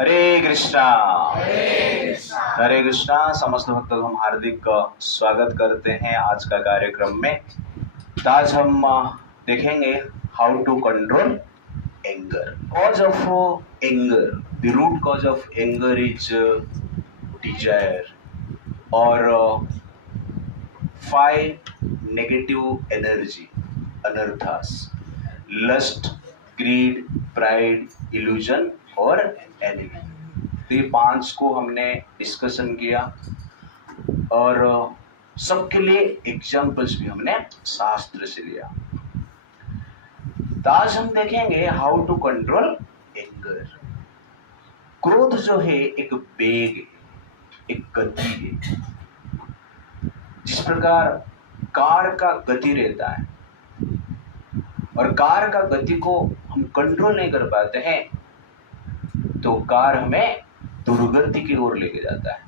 हरे कृष्णा। हरे कृष्णा। समस्त भक्तों को हम हार्दिक स्वागत करते हैं आज का कार्यक्रम में। तो आज हम देखेंगे how to control anger. Cause of anger, the root cause of anger is desire और 5 नेगेटिव एनर्जी अनर्थास: लस्ट, ग्रीड, प्राइड, इल्यूजन और एनिमी। तो ये 5 को हमने डिस्कशन किया और सबके लिए एग्जाम्पल्स भी हमने शास्त्र से लिया। तो आज हम देखेंगे हाउ टू कंट्रोल एंगर। क्रोध जो है एक वेग है, एक गति है। जिस प्रकार कार का गति रहता है और कार का गति को हम कंट्रोल नहीं कर पाते हैं तो कार हमें दुर्गति की ओर लेके जाता है।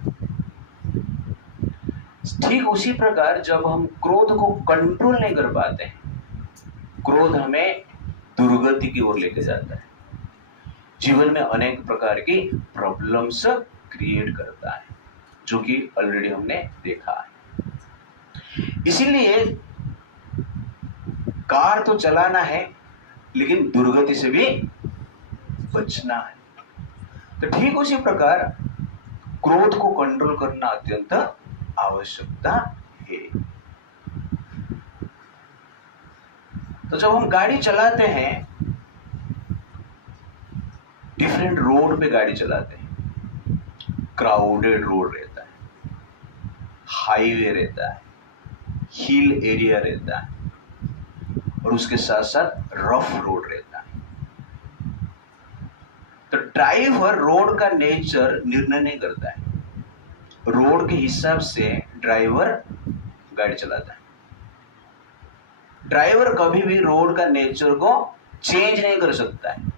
ठीक उसी प्रकार जब हम क्रोध को कंट्रोल नहीं कर पाते हैं, क्रोध हमें दुर्गति की ओर लेके जाता है। जीवन में अनेक प्रकार की प्रॉब्लम्स क्रिएट करता है, जो कि ऑलरेडी हमने देखा है। इसीलिए कार तो चलाना है लेकिन दुर्गति से भी बचना है। तो ठीक उसी प्रकार क्रोध को कंट्रोल करना अत्यंत आवश्यकता है। तो जब हम गाड़ी चलाते हैं, डिफरेंट रोड पे गाड़ी चलाते हैं, क्राउडेड रोड रहता है, हाईवे रहता है, हिल एरिया रहता है और उसके साथ साथ रफ रोड रहता है। तो ड्राइवर रोड का नेचर निर्णय नहीं करता है, रोड के हिसाब से ड्राइवर गाड़ी चलाता है। ड्राइवर कभी भी रोड का नेचर को चेंज नहीं कर सकता है।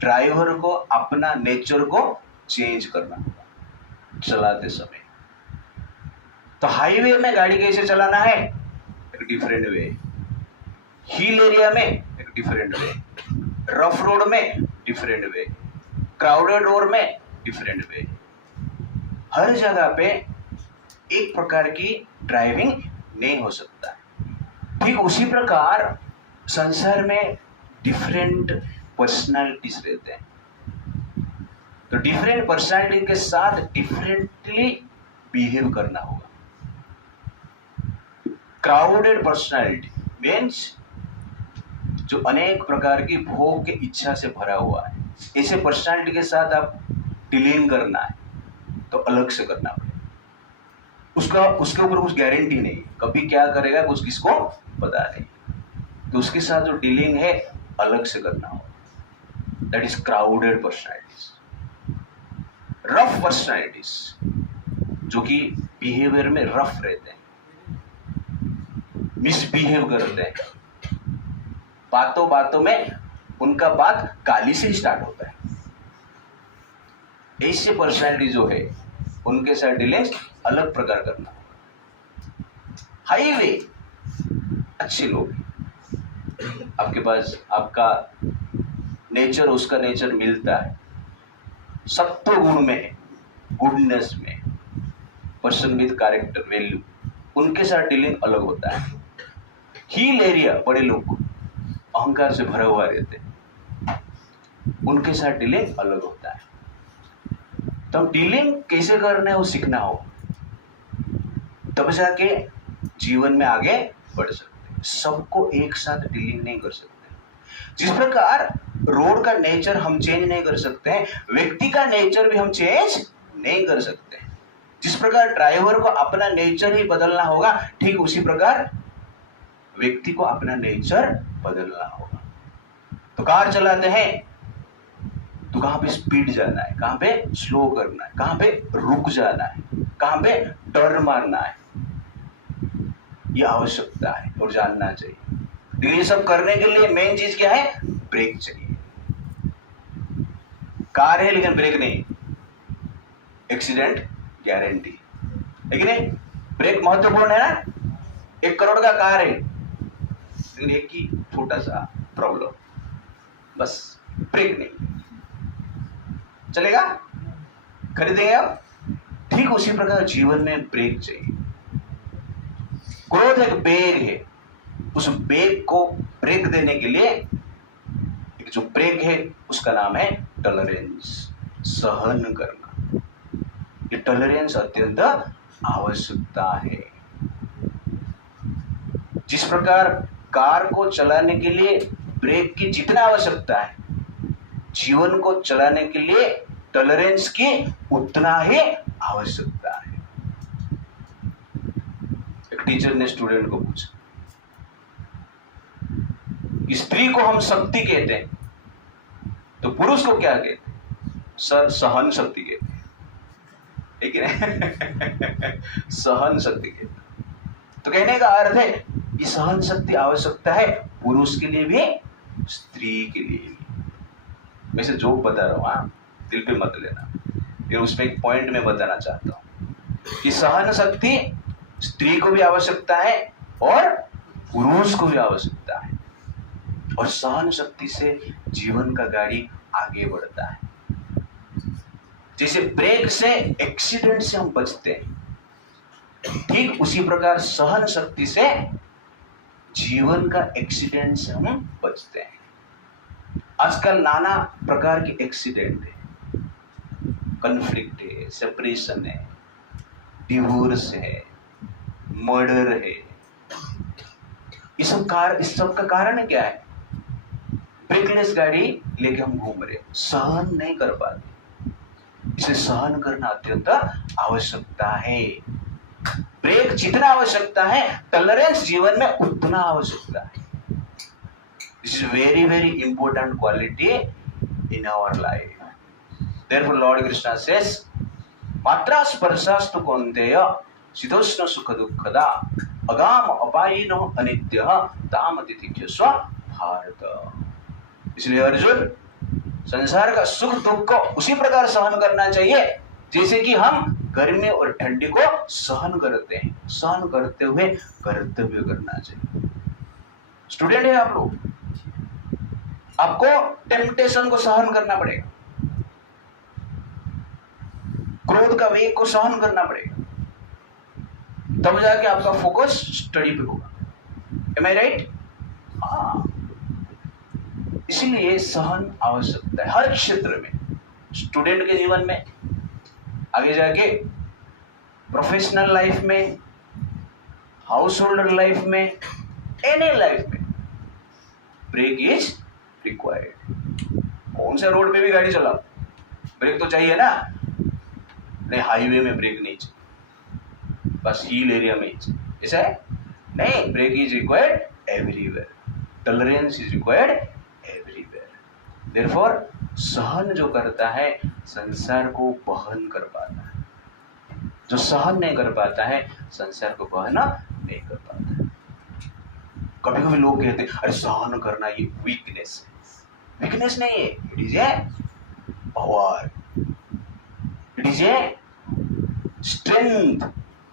ड्राइवर को अपना नेचर को चेंज करना होगा चलाते समय। तो हाईवे में गाड़ी कैसे चलाना है, एक डिफरेंट वे, हिल एरिया में एक डिफरेंट वे, रफ रोड में डिफरेंट वे, क्राउडेड रोड में डिफरेंट वे। हर जगह पे एक प्रकार की ड्राइविंग नहीं हो सकता है। ठीक उसी प्रकार संसार में डिफरेंट पर्सनालिटीज रहते हैं। तो डिफरेंट पर्सनालिटी के साथ डिफरेंटली बिहेव करना होगा। क्राउडेड पर्सनालिटी मीन्स जो अनेक प्रकार की भोग की इच्छा से भरा हुआ है, ऐसे पर्सनालिटी के साथ आप डीलिंग करना है तो अलग से करना पड़ेगा। उसके ऊपर कुछ गारंटी नहीं, कभी क्या करेगा कुछ किसको पता नहीं। तो उसके साथ जो डीलिंग है अलग से करना होगा। That is crowded personalities. Rough personalities जो कि बिहेवियर में रफ रहते हैं, मिसबिहेव करते हैं, बातों बातों में उनका बात गाली से स्टार्ट होता है। ऐसे पर्सनालिटी जो है उनके साथ डीलिंग अलग प्रकार करना होगा। हाईवे अच्छे लोग आपके पास, आपका नेचर उसका नेचर मिलता है, सत्व गुण में, गुडनेस में, पर्सन विद कैरेक्टर वैल्यू, उनके साथ डीलिंग अलग होता है। हिल एरिया बड़े लोग अहंकार से भरा हुआ रहते हैं, उनके साथ डीलिंग अलग होता है। तो डीलिंग कैसे करना है वो सीखना हो, तब जाके जीवन में आगे बढ़ सकते हैं। सबको एक साथ डीलिंग नहीं कर सकते। जिस प्रकार रोड का नेचर हम चेंज नहीं कर सकते हैं, व्यक्ति का नेचर भी हम चेंज नहीं कर सकते। जिस प्रकार ड्राइवर को अपना नेचर ही बदलना होगा, ठीक उसी प्रकार व्यक्ति को अपना नेचर बदलना होगा। तो कार चलाते हैं तो कहां पे स्पीड जाना है, कहां पे स्लो करना है, कहां पे रुक जाना है, कहां पे टर्न मारना है, ये आवश्यकता है और जानना चाहिए। ये सब करने के लिए मेन चीज क्या है, ब्रेक चाहिए। कार है लेकिन ब्रेक नहीं, एक्सीडेंट गारंटी, लेकिन नहीं, ब्रेक महत्वपूर्ण है ना। 1 करोड़ का कार है लेकिन एक ही छोटा सा प्रॉब्लम, बस ब्रेक नहीं। चलेगा? खरीदेंगे आप? ठीक उसी प्रकार जीवन में ब्रेक चाहिए। क्रोध एक बेग है, उस बेग को ब्रेक देने के लिए एक जो ब्रेक है उसका नाम है टॉलरेंस, सहन करना। ये टॉलरेंस अत्यंत आवश्यकता है। जिस प्रकार कार को चलाने के लिए ब्रेक की जितना आवश्यकता है, जीवन को चलाने के लिए टॉलरेंस की उतना ही आवश्यकता है। एक टीचर ने स्टूडेंट को पूछा, स्त्री को हम शक्ति कहते हैं तो पुरुष को क्या कहते हैं? सर, सहन शक्ति कहते हैं, ठीक है? सहन शक्ति कहते हैं। तो कहने का अर्थ है ये सहन शक्ति आवश्यकता है पुरुष के लिए भी, स्त्री के लिए भी। मैं इसे जोक बता रहा हूं, हाँ, दिल पे मत लेना। फिर उसमें एक पॉइंट में बताना चाहता हूं कि सहन शक्ति स्त्री को भी आवश्यकता है और पुरुष को भी आवश्यकता है, और सहन शक्ति से जीवन का गाड़ी आगे बढ़ता है। जैसे ब्रेक से एक्सीडेंट से हम बचते हैं, ठीक उसी प्रकार सहन शक्ति से जीवन का एक्सीडेंट से हम बचते हैं। आजकल नाना प्रकार के एक्सीडेंट है, कन्फ्लिक्ट है, सेपरेशन है, डिवोर्स है, मर्डर है। इस सब का कारण क्या है? ब्रेकलेस गाड़ी लेके हम घूम रहे, सहन नहीं कर पाते। इसे सहन करना अत्यंत आवश्यकता है। ब्रेक जितना आवश्यकता है, टॉलरेंस जीवन में उतना आवश्यकता है। This is very very important quality in our life. Therefore Lord Krishna says, मात्रा स्पर्शास्तु कौन्तेय शीतोष्ण सुख दुःखदा अगाम अपायिनो अनित्यः ताम तितिक्षस्व भारत। इसलिए अर्जुन, संसार का सुख दुख को उसी प्रकार सहन करना चाहिए जैसे कि हम गर्मी और ठंडी को सहन करते हैं। सहन करते हुए कर्तव्य करना चाहिए। स्टूडेंट है आप लोग, आपको टेम्पटेशन को सहन करना पड़ेगा, क्रोध का वेग को सहन करना पड़ेगा, तब जाके आपका फोकस स्टडी पे होगा। एम आई राइट? हाँ, इसलिए सहन आवश्यकता है हर क्षेत्र में, स्टूडेंट के जीवन में, आगे जाके प्रोफेशनल लाइफ में, हाउस होल्डर लाइफ में, एनी लाइफ में ब्रेक इज रिक्वायर्ड। कौन सा रोड पे भी गाड़ी चलाओ, ब्रेक तो चाहिए ना। नहीं, हाईवे में ब्रेक नहीं चाहिए, बस हिल एरिया में ही चाहिए, ऐसा है नहीं। Brake is required everywhere, tolerance is required everywhere. Therefore सहन जो करता है संसार को वहन कर पाता है, जो सहन नहीं कर पाता है संसार को वहन नहीं कर पाता है। कभी कभी लोग कहते हैं अरे सहन करना ये वीकनेस है। वीकनेस नहीं है, it is a power, it is a strength.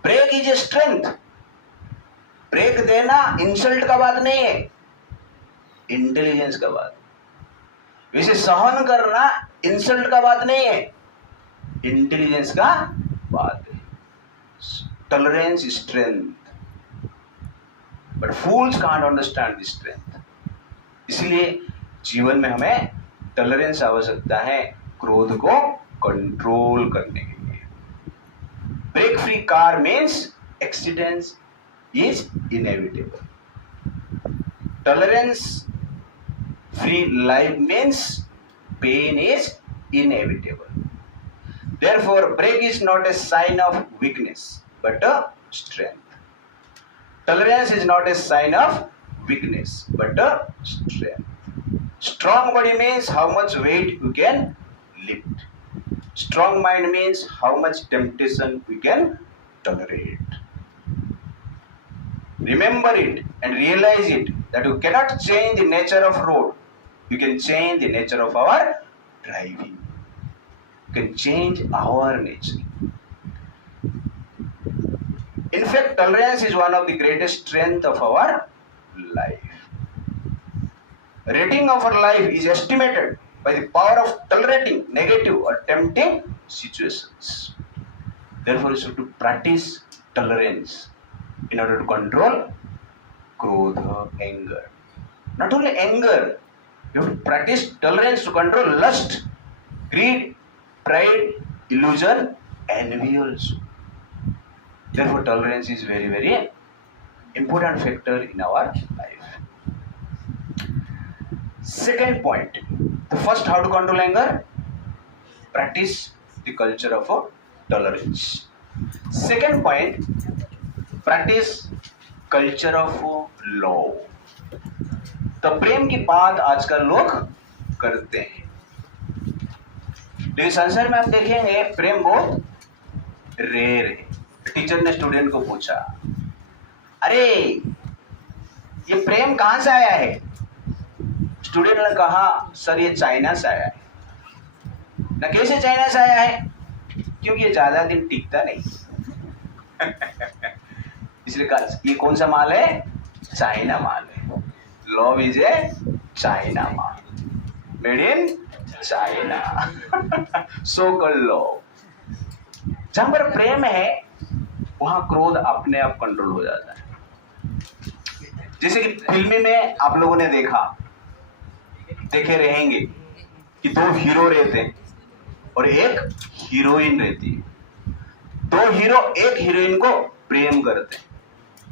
Brake is a strength. Brake देना इंसल्ट का बात नहीं है, इंटेलिजेंस का बात। वैसे सहन करना इंसल्ट का बात नहीं है, इंटेलिजेंस का बात है। Tolerance is strength, but fools can't understand this strength. इसलिए जीवन में हमें टॉलरेंस आवश्यकता है क्रोध को कंट्रोल करने के लिए। Brake free car means accidents is inevitable. Tolerance free life means pain is inevitable. Therefore, break is not a sign of weakness, but a strength. Tolerance is not a sign of weakness, but a strength. Strong body means how much weight you can lift. Strong mind means how much temptation we can tolerate. Remember it and realize it that you cannot change the nature of road. You can change the nature of our driving. You can change our nature. In fact, tolerance is one of the greatest strengths of our life. Rating of our life is estimated by the power of tolerating negative or tempting situations. Therefore, you should to practice tolerance in order to control krodha, anger. Not only anger, you have to practice tolerance to control lust, greed, pride, illusion, envy also. Therefore, tolerance is very, very important factor in our life. Second point, the first, how to control anger? Practice the culture of tolerance. Second point, practice culture of love. तो प्रेम की बात आजकल लोग करते हैं, लेकिन संसार में आप देखेंगे प्रेम बहुत रेयर है. टीचर ने स्टूडेंट को पूछा, अरे ये प्रेम कहां से आया है? स्टूडेंट ने कहा, सर ये चाइना से आया है. ना कैसे चाइना से आया है? क्योंकि ये ज्यादा दिन टिकता नहीं. इसलिए कहा ये कौन सा माल है? चाइना माल है. Love is A China mall, made in China. So called love. जहां पर प्रेम है वहां क्रोध अपने आप कंट्रोल हो जाता है. जैसे कि फिल्म में आप लोगों ने देखे रहेंगे कि दो हीरो रहते हैं और एक हीरोइन रहती है. दो हीरो एक हीरोइन को प्रेम करते हैं,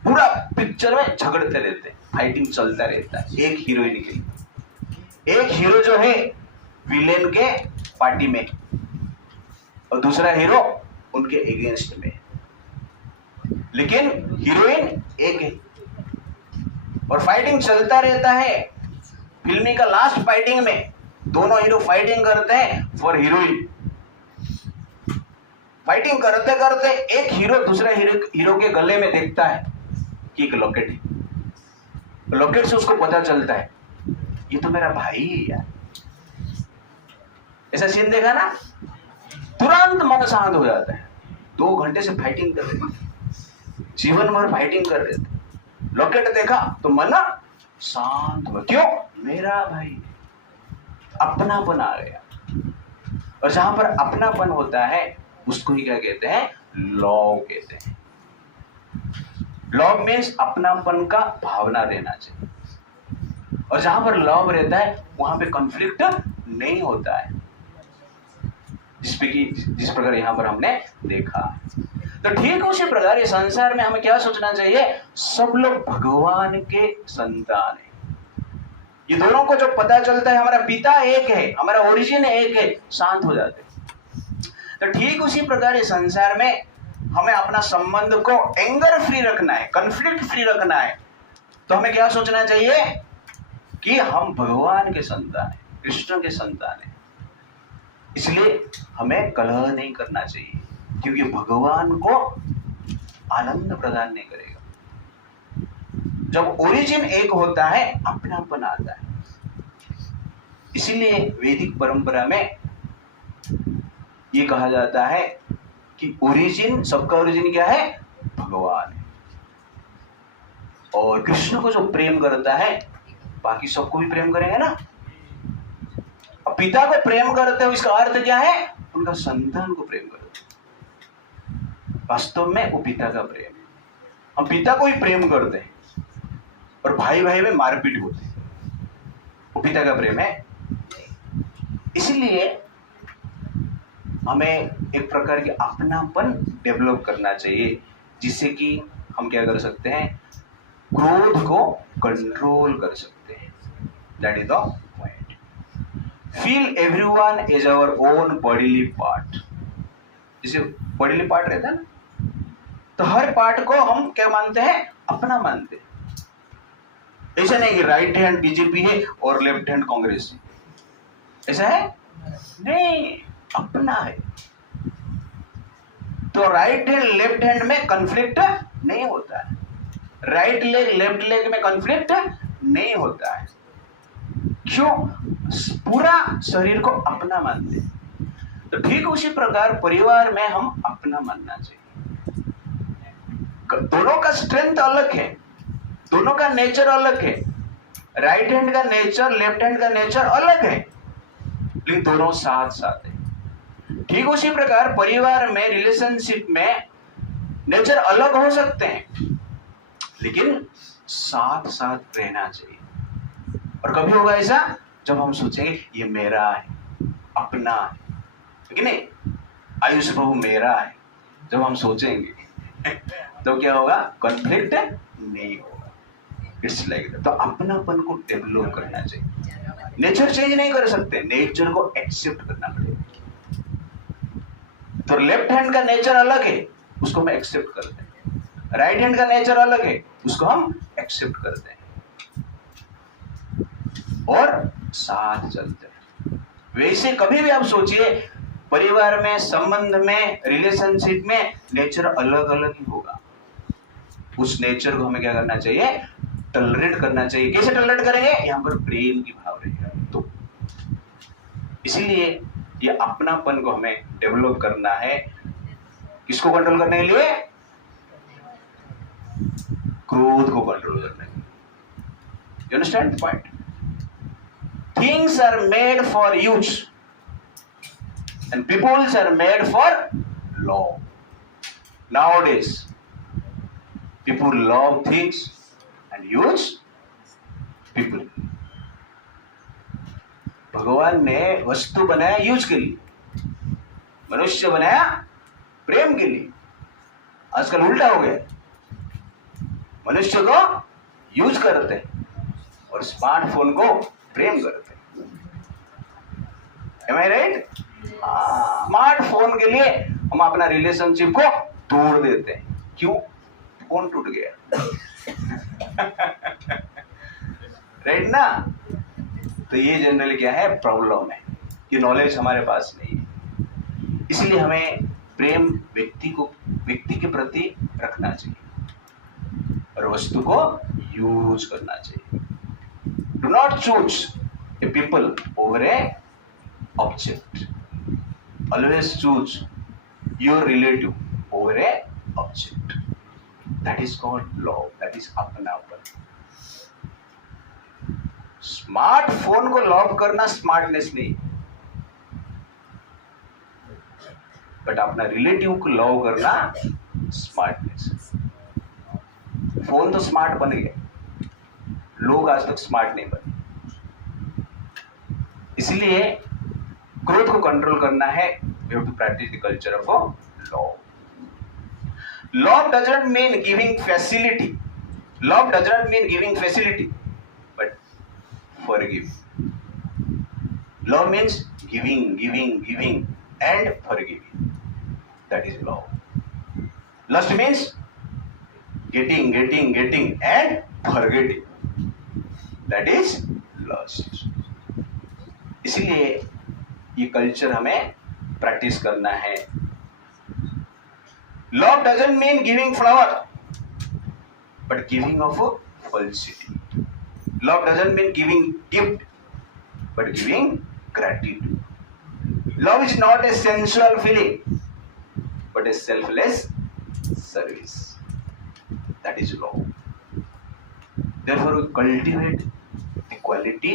पूरा पिक्चर में झगड़ते रहते हैं, फाइटिंग चलता रहता है एक हीरोइन के लिए. एक हीरो जो है विलेन के पार्टी में और दूसरा हीरो उनके अगेंस्ट में, लेकिन हीरोइन एक है और फाइटिंग चलता रहता है. फिल्म का लास्ट फाइटिंग में दोनों हीरो फाइटिंग करते हैं फॉर हीरोइन. फाइटिंग करते करते एक हीरो दूसरे हीरो के गले में देखता है कि एक लॉकेट है. लॉकेट से उसको पता चलता है ये तो मेरा भाई है यार. ऐसा सीन देखा ना, तुरंत मन शांत हो जाता है. 2 घंटे से फाइटिंग कर रहे थे, जीवन भर फाइटिंग कर रहे थे, लॉकेट देखा तो मन शांत हुआ. क्यों? मेरा भाई. अपनापन आ गया. और जहां पर अपनापन होता है उसको ही क्या कहते हैं? लव कहते हैं. लव मीन्स अपनापन का भावना रहना चाहिए. और जहां पर लव रहता है वहां पे कॉन्फ्लिक्ट नहीं होता है, जिस प्रकार यहां पर हमने देखा. तो ठीक उसी प्रकार ये संसार में हमें क्या सोचना चाहिए? सब लोग भगवान के संतान है. ये दोनों को जो पता चलता है हमारा पिता एक है, हमारा ओरिजिन एक है, शांत हो जाते हैं. तो ठीक उसी प्रकार ये संसार में हमें अपना संबंध को एंगर फ्री रखना है, कॉन्फ्लिक्ट फ्री रखना है. तो हमें क्या सोचना चाहिए कि हम भगवान के संतान हैं, कृष्ण के संतान हैं. इसलिए हमें कलह नहीं करना चाहिए, क्योंकि भगवान को आनंद प्रदान नहीं करेगा. जब ओरिजिन एक होता है अपनापन आता है. इसीलिए वैदिक परंपरा में ये कहा जाता है कि ओरिजिन, सबका ओरिजिन क्या है? भगवान है. और कृष्ण को जो प्रेम करता है बाकी सबको भी प्रेम करेंगे ना. अब पिता को प्रेम करते हो इसका अर्थ क्या है? उनका संतान को प्रेम करते. वास्तव में वो पिता का प्रेम है. हम पिता को ही प्रेम करते हैं और भाई भाई में मारपीट होते हैं, वो पिता का प्रेम है. इसलिए हमें एक प्रकार के अपनापन डेवलप करना चाहिए, जिससे कि हम क्या कर सकते हैं? क्रोध को कंट्रोल कर सकते हैं. That is the point. Feel everyone as our own bodily part. जैसे बॉडीली पार्ट रहता है ना, तो हर पार्ट को हम क्या मानते हैं? अपना मानते हैं. ऐसा नहीं कि राइट हैंड बीजेपी है और लेफ्ट हैंड कांग्रेस है, ऐसा है नहीं, अपना है. तो राइट हैंड लेफ्ट हैंड में कॉन्फ्लिक्ट नहीं होता है, राइट लेग लेफ्ट लेग में कॉन्फ्लिक्ट नहीं होता है. क्यों? पूरा शरीर को अपना मानते हैं. तो ठीक उसी प्रकार परिवार में हम अपना मानना चाहिए. दोनों का स्ट्रेंथ अलग है, दोनों का नेचर अलग है. राइट हैंड का नेचर लेफ्ट हैंड का नेचर अलग है. लेकिन दोनों साथ साथ है। ठीक उसी प्रकार परिवार में, रिलेशनशिप में नेचर अलग हो सकते हैं, लेकिन साथ साथ रहना चाहिए। और कभी होगा ऐसा जब हम सोचेंगे ये मेरा है, अपना है कि नहीं, आयुष प्रभु मेरा है, जब हम सोचेंगे तो क्या होगा? कॉन्फ्लिक्ट नहीं होगा। इट्स लाइक तो अपनापन को डेवलप करना चाहिए। नेचर चेंज नहीं कर सकते, नेचर को एक्सेप्ट करना पड़ेगा। तो लेफ्ट हैंड का नेचर अलग है, उसको हम एक्सेप्ट करते हैं। राइट हैंड का नेचर अलग है, उसको हम एक्सेप्ट करते हैं और साथ चलते हैं। वैसे कभी भी आप सोचिए, परिवार में, संबंध में, रिलेशनशिप में नेचर अलग अलग ही होगा। उस नेचर को हमें क्या करना चाहिए? टॉलरेट करना चाहिए। कैसे टॉलरेट करेंगे? यहाँ पर प्रेम की भाव रहेगा। तो इसीलिए ये अपनापन को हमें डेवलप करना है। किसको कंट्रोल करने के लिए? क्रोध को कंट्रोल करने के लिए। You understand the point? Things are made for use and peoples are made for love. Nowadays, people love things and use people. भगवान ने वस्तु बनाया यूज के लिए, मनुष्य बनाया प्रेम के लिए। आजकल उल्टा हो गया, मनुष्य को यूज करते हैं और स्मार्टफोन को प्रेम करते हैं। Am I right? स्मार्टफोन के लिए हम अपना रिलेशनशिप को तोड़ देते हैं। क्यों? कौन टूट गया? राइट ना? तो ये जनरली क्या है? प्रॉब्लम है। ये नॉलेज हमारे पास नहीं है। इसलिए हमें प्रेम व्यक्ति के प्रति रखना चाहिए और वस्तु को यूज करना चाहिए। Do not choose a people over a object. Always choose your relative over a object. That is called love. That is अपनापन। स्मार्टफोन को लव करना स्मार्टनेस नहीं, बट अपना रिलेटिव को लव करना स्मार्टनेस। फोन तो स्मार्ट बन गया, लोग आज तक स्मार्ट नहीं बने। इसलिए क्रोध को कंट्रोल करना है। We have to practice the culture of love. Love doesn't mean giving facility. Love doesn't mean giving facility, but forgive. Love means giving, giving, giving and forgiving. That is love. Lust means getting, getting, getting and forgetting. That is lust. इसलिए ये culture हमें practice करना है। Love doesn't mean giving flower, but giving of falsity. Love doesn't mean giving gift, but giving gratitude. Love is not a sensual feeling, but a selfless service. That is love. Therefore, we cultivate quality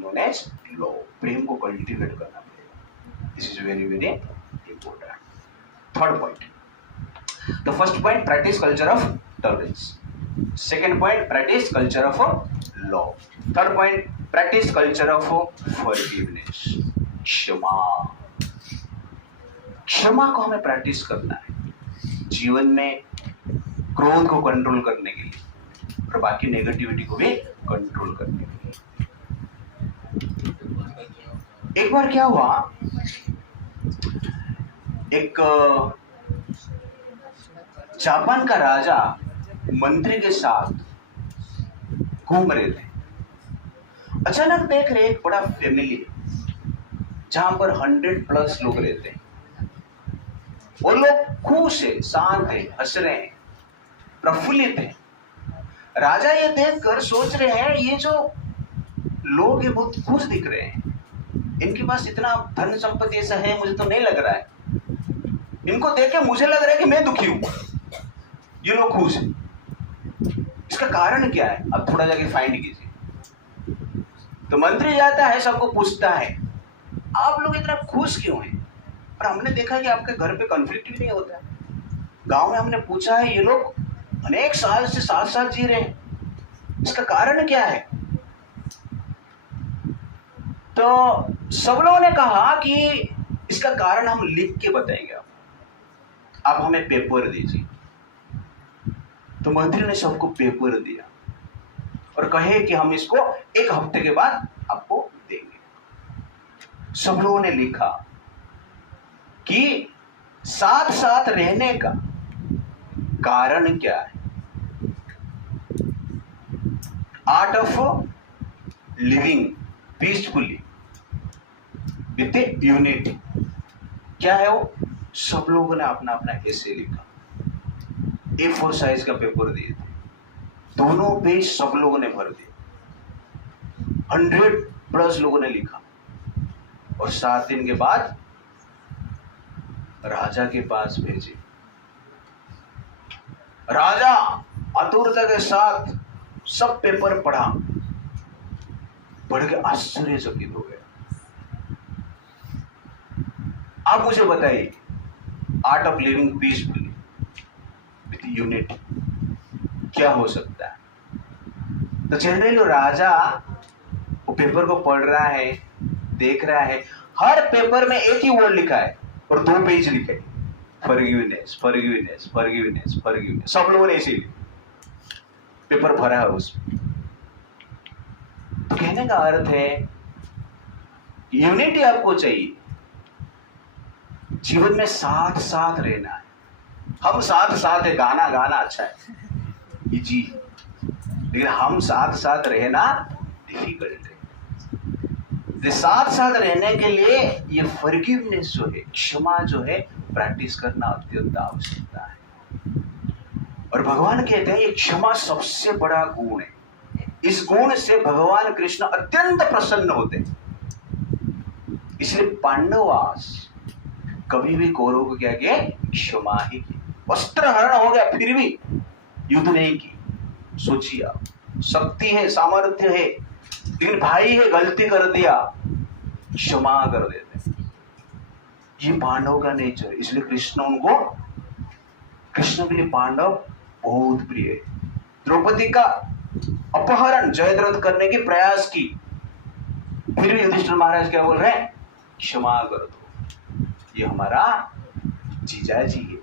known as love. प्रेम को cultivate करना पड़ेगा। This is very very important. Third point, the first point practice culture of tolerance. Second point practice culture of love. Third point practice culture of forgiveness. क्षमा। क्षमा को हमें practice करना है जीवन में, क्रोध को कंट्रोल करने के लिए और बाकी नेगेटिविटी को भी कंट्रोल करने के लिए। एक बार क्या हुआ, एक जापान का राजा मंत्री के साथ घूम रहे थे। अचानक देख रहे एक बड़ा फैमिली जहां पर 100+ लोग रहते हैं। वो लोग खुश है, शांत है, हंस रहे हैं, प्रफुल्लित है। राजा ये देखकर सोच रहे हैं ये जो लोग ये बहुत खुश दिख रहे हैं, इनके पास इतना धन संपत्ति ऐसा है मुझे तो नहीं लग रहा है। इनको देख के मुझे लग रहा है कि मैं दुखी हूं, ये लोग खुश हैं। इसका कारण क्या है? अब थोड़ा जाके फाइंड कीजिए। तो मंत्री जाता है, सबको पूछता है आप लोग इतना खुश क्यों हैं? और हमने देखा कि आपके घर पे कॉन्फ्लिक्ट भी नहीं होता है। गांव में हमने पूछा है, ये लोग अनेक साल से साथ साथ जी रहे हैं, इसका कारण क्या है? तो सब लोगों ने कहा कि इसका कारण हम लिख के बताएंगे, आप हमें पेपर दीजिए। तो मंत्री ने सबको पेपर दिया और कहे कि हम इसको 1 हफ्ते के बाद आपको देंगे। सब लोगों ने लिखा कि साथ साथ रहने का कारण क्या है। Art of living peacefully with unity, क्या है वो? सब लोगों ने अपना अपना ऐसे लिखा, A4 साइज का पेपर दिए थे, दोनों पेज सब लोगों ने भर दिए, 100+ लोगों ने लिखा। और 7 दिन के बाद राजा के पास भेजे। राजा आतुरता के साथ सब पेपर पढ़ा, पढ़ के आश्चर्यचकित हो गया। आप मुझे बताइए, art of living peacefully with unity क्या हो सकता है? तो जनरली राजा वो पेपर को पढ़ रहा है, देख रहा है, हर पेपर में एक ही वर्ड लिखा है और 2 पेज लिखे, फॉरगिवनेस फॉरगिवनेस फॉरगिवनेस फॉरगिवनेस। सब लोगों ने ऐसे पेपर भरा है उसमें। तो कहने का अर्थ है यूनिटी आपको चाहिए, जीवन में साथ साथ रहना है। हम साथ साथ है, गाना गाना अच्छा है जी, लेकिन हम साथ साथ रहना डिफिकल्ट है। साथ साथ रहने के लिए ये फॉरगिवनेस जो है, क्षमा जो है, प्रैक्टिस करना अत्यंत आवश्यकता है। और भगवान कहते हैं ये क्षमा सबसे बड़ा गुण है। इस गुण से भगवान कृष्ण अत्यंत प्रसन्न होते हैं। इसलिए पांडवास कभी भी कौरव को क्या किया? क्षमा ही की। वस्त्र हरण हो गया फिर भी युद्ध नहीं की। सोचिए आप, शक्ति है, सामर्थ्य है, लेकिन भाई है, गलती कर दिया, क्षमा कर देते। ये पांडव का नेचर। इसलिए कृष्ण के लिए पांडव बहुत प्रिय है। द्रौपदी का अपहरण, जयद्रथ करने की प्रयास की, फिर भी युधिष्ठिर महाराज क्या बोल रहे हैं? क्षमा कर दो, ये हमारा जीजाजी है।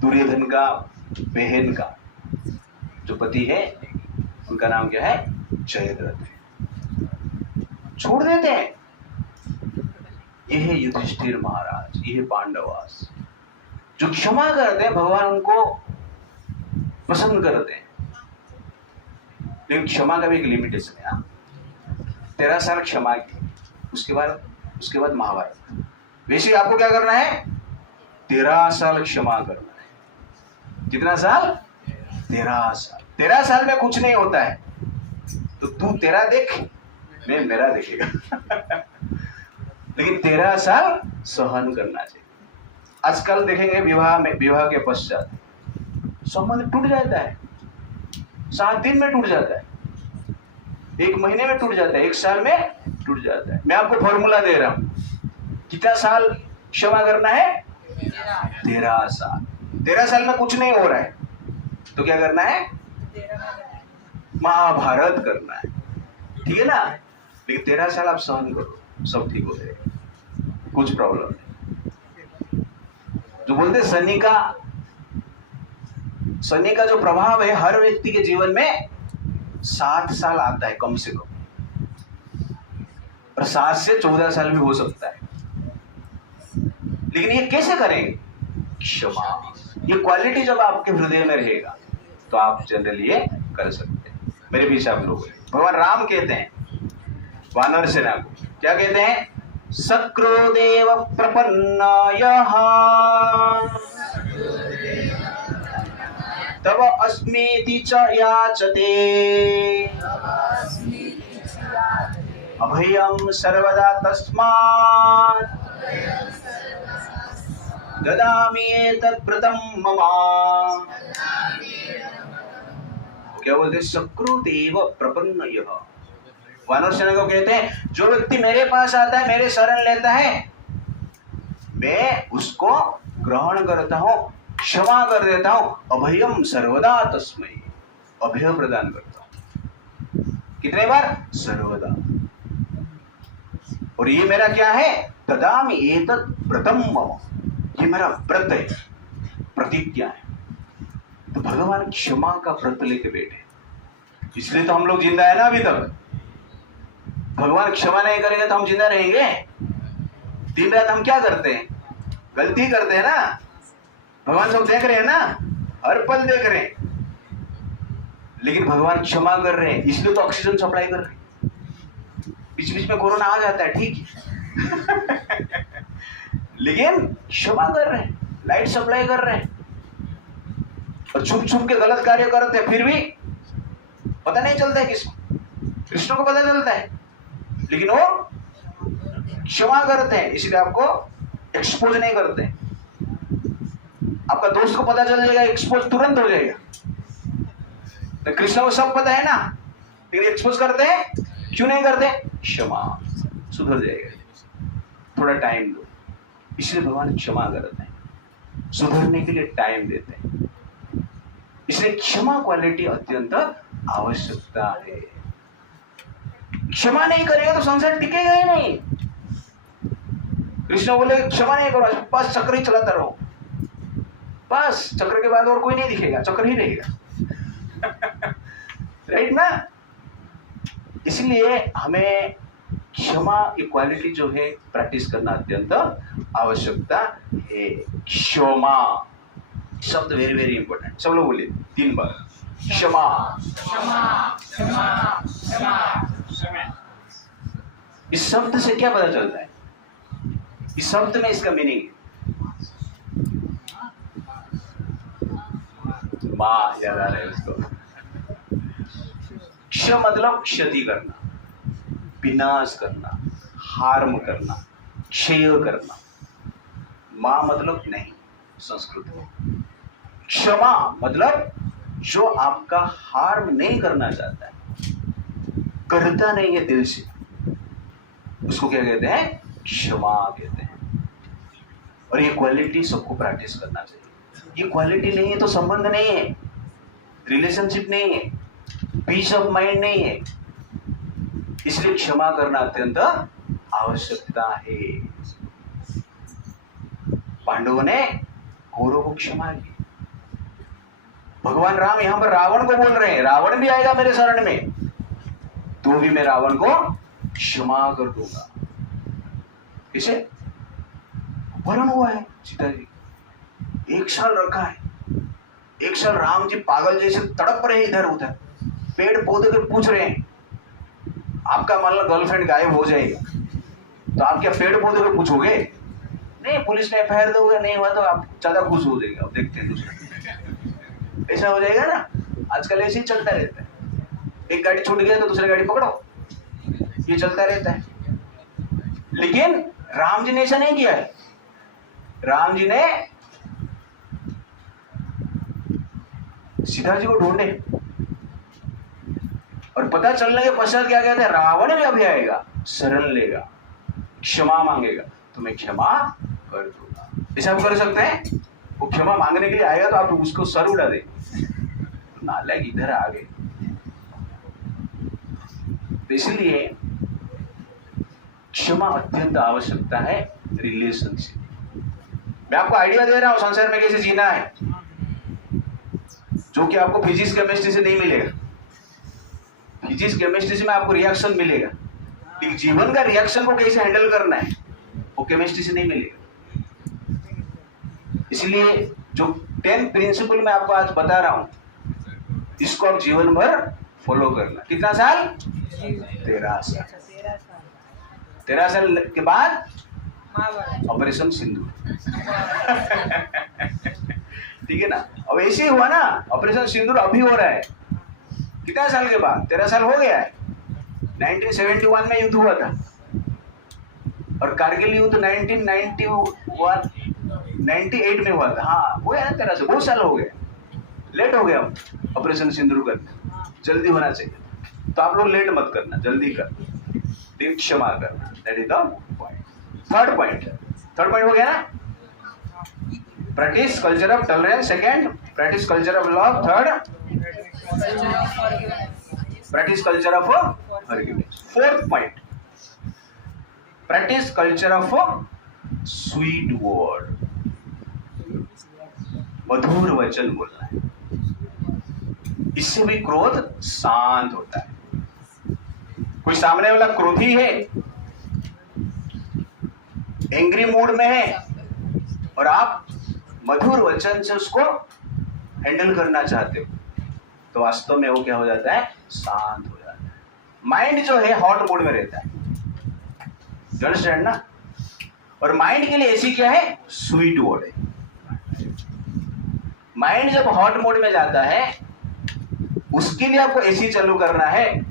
दुर्योधन का बहन का जो पति है उनका नाम क्या है? जयद्रथ है। छोड़ देते हैं। यह है युधिष्ठिर महाराज, यह है पांडवास जो क्षमा करते हैं। भगवान उनको पसंद करते हैं, लेकिन क्षमा का भी एक लिमिटेशन है। 13 साल क्षमा की, उसके बाद महाभारत। वैसे आपको क्या करना है? 13 साल क्षमा करना है। कितना साल? 13 साल। 13 साल में कुछ नहीं होता है, तो तू तेरा देख, मैं मेरा देखेगा। लेकिन 13 साल सहन करना चाहिए। आजकल देखेंगे विवाह के पश्चात संबंध टूट जाता है, 7 दिन में टूट जाता है, 1 महीने में टूट जाता है, 1 साल में टूट जाता है। मैं आपको फॉर्मूला दे रहा हूं, कितना साल क्षमा करना है? 13 साल। 13 साल में कुछ नहीं हो रहा है तो क्या करना है? महाभारत करना है, ठीक है ना? लेकिन 13 साल आप सहन करो, सब ठीक हो जाएगा, कुछ प्रॉब्लम नहीं। जो बोलते शनि का जो प्रभाव है हर व्यक्ति के जीवन में 7 साल आता है कम से कम, और 7 से 14 साल भी हो सकता है। लेकिन ये कैसे करेंगे? क्षमा। ये क्वालिटी जब आपके हृदय में रहेगा तो आप जनरली ये कर सकते हैं। मेरे पीछे आप लोग, भगवान राम कहते हैं वानर सेना को, क्या कहते हैं? सक्रोदेव प्रपन्नायः तव अस्मीति च याचते अभयं सर्वदा तस्मात् ददामि एतत् व्रतं मम। क्या बोलते? सक्रोदेव प्रपन्नयः, वानर सेना को कहते हैं जो व्यक्ति मेरे पास आता है, मेरे शरण लेता है, मैं उसको ग्रहण करता हूं, क्षमा कर देता हूं, अभयम सर्वदा तस्मै, अभय प्रदान करता हूं। कितने बार? सर्वदा। और ये मेरा क्या है? तदामि एतत् व्रतम मम, ये मेरा व्रत है, प्रतिज्ञा है। तो भगवान क्षमा का व्रत लेके बैठे, इसलिए तो हम लोग जिंदा है ना अभी तक। भगवान क्षमा नहीं करेंगे तो हम जिंदा रहेंगे? दिन रात हम क्या करते हैं? गलती करते हैं ना। भगवान सब देख रहे हैं ना, हर पल देख रहे हैं, लेकिन भगवान क्षमा कर रहे हैं, इसलिए तो ऑक्सीजन सप्लाई कर रहे हैं। बीच बीच में कोरोना आ जाता है, ठीक है लेकिन क्षमा कर रहे हैं, लाइट सप्लाई कर रहे हैं। और छुप छुप के गलत कार्य करते हैं, फिर भी पता नहीं चलता है किसको? कृष्ण को पता चलता है, लेकिन वो क्षमा करते हैं, इसलिए आपको एक्सपोज नहीं करते। आपका दोस्त को पता चल जाएगा, एक्सपोज तुरंत हो जाएगा। तो कृष्ण को सब पता है ना, लेकिन एक्सपोज करते हैं, क्यों नहीं करते? क्षमा, सुधर जाएगा, थोड़ा टाइम दो। इसलिए भगवान क्षमा करते हैं, सुधरने के लिए टाइम देते हैं। इसलिए क्षमा क्वालिटी अत्यंत आवश्यकता है। क्षमा नहीं करेगा तो संसार टिकेगा ही नहीं। कृष्ण बोले क्षमा नहीं करो, बस चक्र ही चलाता रहो, बस चक्र के बाद और कोई नहीं दिखेगा, चक्र ही रहेगा राइट ना। इसलिए हमें क्षमा की क्वालिटी जो है प्रैक्टिस करना अत्यंत आवश्यकता है। क्षमा शब्द वेरी वेरी इंपॉर्टेंट, सब लोग बोलिए 3 बार, क्षमा। इस शब्द से क्या पता चलता है? इस शब्द में इसका मीनिंग है, माँ याद आ रहा है उसको। क्ष मतलब क्षति करना, विनाश करना, हार्म करना, क्षय करना। माँ मतलब नहीं संस्कृत में। क्षमा मतलब जो आपका हार्म नहीं करना चाहता है, करता नहीं है दिल से, उसको क्या कहते हैं? क्षमा कहते हैं। और ये क्वालिटी सबको प्रैक्टिस करना चाहिए। ये क्वालिटी नहीं है तो संबंध नहीं है, रिलेशनशिप नहीं है, पीस ऑफ माइंड नहीं है। इसलिए क्षमा करना अत्यंत आवश्यकता है। पांडवों ने कौरवों को क्षमा की। भगवान राम यहां पर रावण को बोल रहे हैं, रावण भी आएगा मेरे शरण में तो भी मैं रावण को क्षमा कर दूंगा। इसे वरण हुआ है सीता जी, 1 साल रखा है, 1 साल राम जी पागल जैसे तड़प रहे इधर उधर, पेड़ पौधे के पूछ रहे हैं। आपका मान लो गर्लफ्रेंड गायब हो जाएगा तो आप क्या पेड़ पौधे को पूछोगे? नहीं, पुलिस ने एफआईआर दोगे, नहीं हुआ तो आप ज्यादा खुश हो जाएगा, देखते हैं दूसरा। ऐसा हो जाएगा ना, आजकल ऐसे ही चलता रहता है। एक गाड़ी छूट गया तो दूसरी गाड़ी पकड़ो, ये चलता रहता है। लेकिन राम जी ने ऐसा नहीं किया है। राम जी ने सीता जी को ढूंढे और पता चलने के पश्चात क्या कहते हैं? रावण भी अभी आएगा, शरण लेगा, क्षमा मांगेगा तो मैं क्षमा कर दूंगा। ऐसा आप कर सकते हैं? वो क्षमा मांगने के लिए आएगा तो आप उसको सर उड़ा देंगे, नालायक इधर आ गए। तो इसलिए क्षमा अत्यंत आवश्यकता है रिलेशनशिप। मैं आपको आइडिया दे रहा हूं संसार में कैसे जीना है, जो कि आपको फिजिक्स केमिस्ट्री से नहीं मिलेगा। फिजिक्स केमिस्ट्री से में आपको रिएक्शन मिलेगा, लेकिन जीवन का रिएक्शन को कैसे हैंडल करना है वो केमिस्ट्री से नहीं मिलेगा। इसलिए जो 10 प्रिंसिपल मैं आपको आज बता रहा हूं, इसको आप जीवन भर फॉलो करना। कितना साल? 13 साल। 13 साल के बाद ऑपरेशन सिंदूर ठीक है ना। अब ऐसे ही हुआ ना, ऑपरेशन सिंदूर अभी हो रहा है। कितना साल के बाद? 13 साल हो गया है। 1971 में युद्ध हुआ था और कारगिल युद्ध 1998 में हुआ था। हाँ वो है ना, 13 साल, बहुत साल हो गए। लेट हो गया ऑपरेशन सिंदूर करना, जल्दी होना चाहिए। तो आप लोग लेट मत करना, जल्दी करना, लेकिन क्षमा करना। That is the point. Third point हो गया ना, practice culture of tolerance. Second, practice culture of love. Third, practice culture of forgiveness. Fourth point, practice culture of sweet word, मधुर वचन बोलना है। इससे भी क्रोध शांत होता है। कोई सामने वाला क्रोधी है, एंग्री मूड में है, और आप मधुर वचन से उसको हैंडल करना चाहते हो, तो वास्तव में वो क्या हो जाता है, शांत हो जाता है। माइंड जो है हॉट मोड में रहता है, अंडरस्टैंड ना। और माइंड के लिए एसी क्या है, स्वीट वर्ड है। माइंड जब हॉट मोड में जाता है, उसके लिए आपको एसी चालू करना है,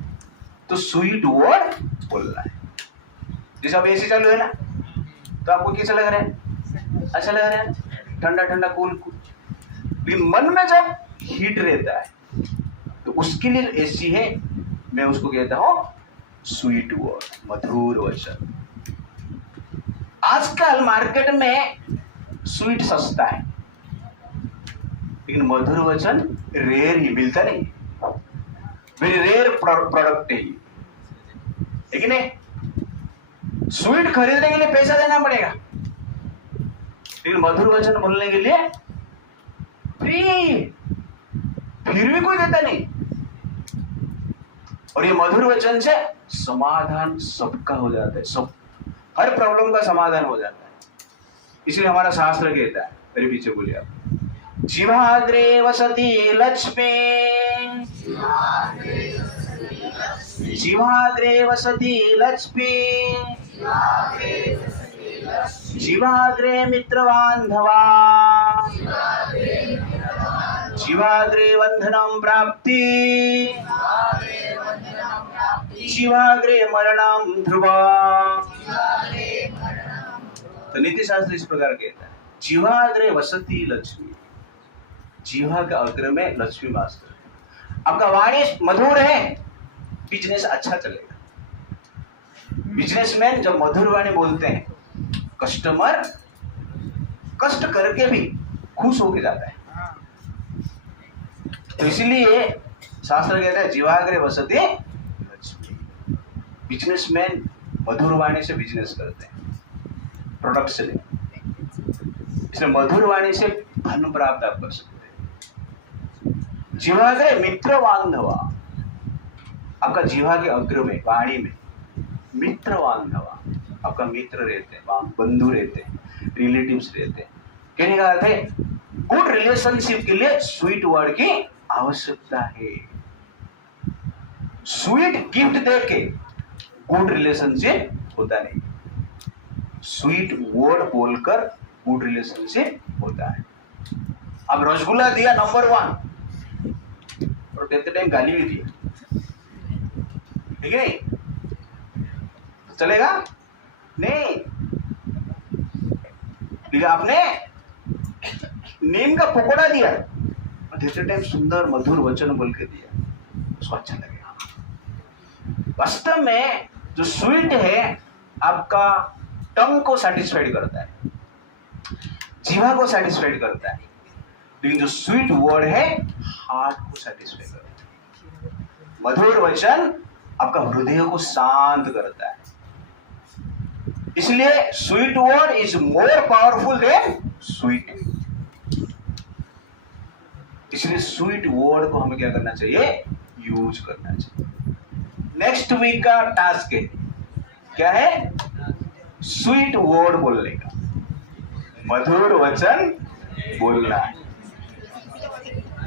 तो स्वीट वर्ड बोलना है। जैसे अब एसी चालू है ना, तो आपको कैसा लग रहा है, अच्छा लग रहा है, ठंडा ठंडा कूल कूल। मन में जब हीट रहता है, तो उसके लिए एसी है, मैं उसको कहता हूं स्वीट वर्ड, मधुर वचन। आजकल मार्केट में स्वीट सस्ता है, लेकिन मधुर वचन रेयर ही मिलता नहीं, वेरी रेयर प्रोडक्ट है ये, नहीं। स्वीट खरीदने के लिए पैसा देना पड़ेगा, लेकिन मधुर वचन बोलने के लिए फ्री, फिर भी कोई देता नहीं। और ये मधुर वचन से समाधान सबका हो जाता है, सब हर प्रॉब्लम का समाधान हो जाता है। इसलिए हमारा शास्त्र कहता है, मेरे पीछे बोलिए आप, जिह्वाग्रे वसति लक्ष्मी, जिह्वाग्रे वसति लक्ष्मी, जिह्वाग्रे मित्रबान्धवा, जिह्वाग्रे बन्धनं प्राप्ति, जिह्वाग्रे मरणं ध्रुवा। तो नीति शास्त्र इस प्रकार कहता है, जिह्वाग्रे वसति लक्ष्मी, जिह्वा के अग्र में लक्ष्मी वास करती है। आपका वाणी मधुर है, बिजनेस अच्छा चलेगा। बिजनेसमैन जब मधुर वाणी बोलते हैं, कस्टमर कष्ट करके भी खुश होके जाता है। तो इसलिए शास्त्र कहता है, जिह्वाग्रे वसति लक्ष्मी। बिजनेसमैन मधुर वाणी से बिजनेस करते हैं, प्रोडक्ट से नहीं। इसलिए मधुर वाणी से धन प्राप्त आप कर सकते हैं। जिह्वाग्रे मित्र बांधवा, आपका जिह्वा के अग्र में, वाणी में मित्र बांधवा, आपका मित्र रहते हैं, बंधु रहते हैं, रिलेटिव्स रहते हैं। कहने का अर्थ है, गुड रिलेशनशिप के लिए स्वीट वर्ड की आवश्यकता है। स्वीट गिफ्ट देके गुड रिलेशनशिप होता नहीं, स्वीट वर्ड बोलकर गुड रिलेशनशिप होता है। अब रसगुल्ला दिया नंबर 1, और देते टाइम गाली भी दिया, ठीक है, तो चलेगा नहीं। आपने नीम का पकौड़ा दिया, और देते टाइम सुंदर मधुर वचन बोल के दिया, उसको अच्छा लगेगा। वास्तव में जो स्वीट है, आपका टंग को सेटिस्फाइड करता है, जीवा को सेटिस्फाइड करता है, लेकिन जो स्वीट वर्ड है हार्ट को सेटिस्फाई करता है। मधुर वचन आपका हृदय को शांत करता है। इसलिए sweet word is more powerful than sweet. इसलिए स्वीट वर्ड को हमें क्या करना चाहिए, यूज करना चाहिए। नेक्स्ट वीक का टास्क है, क्या है, स्वीट वर्ड बोलने का, मधुर वचन बोलना है।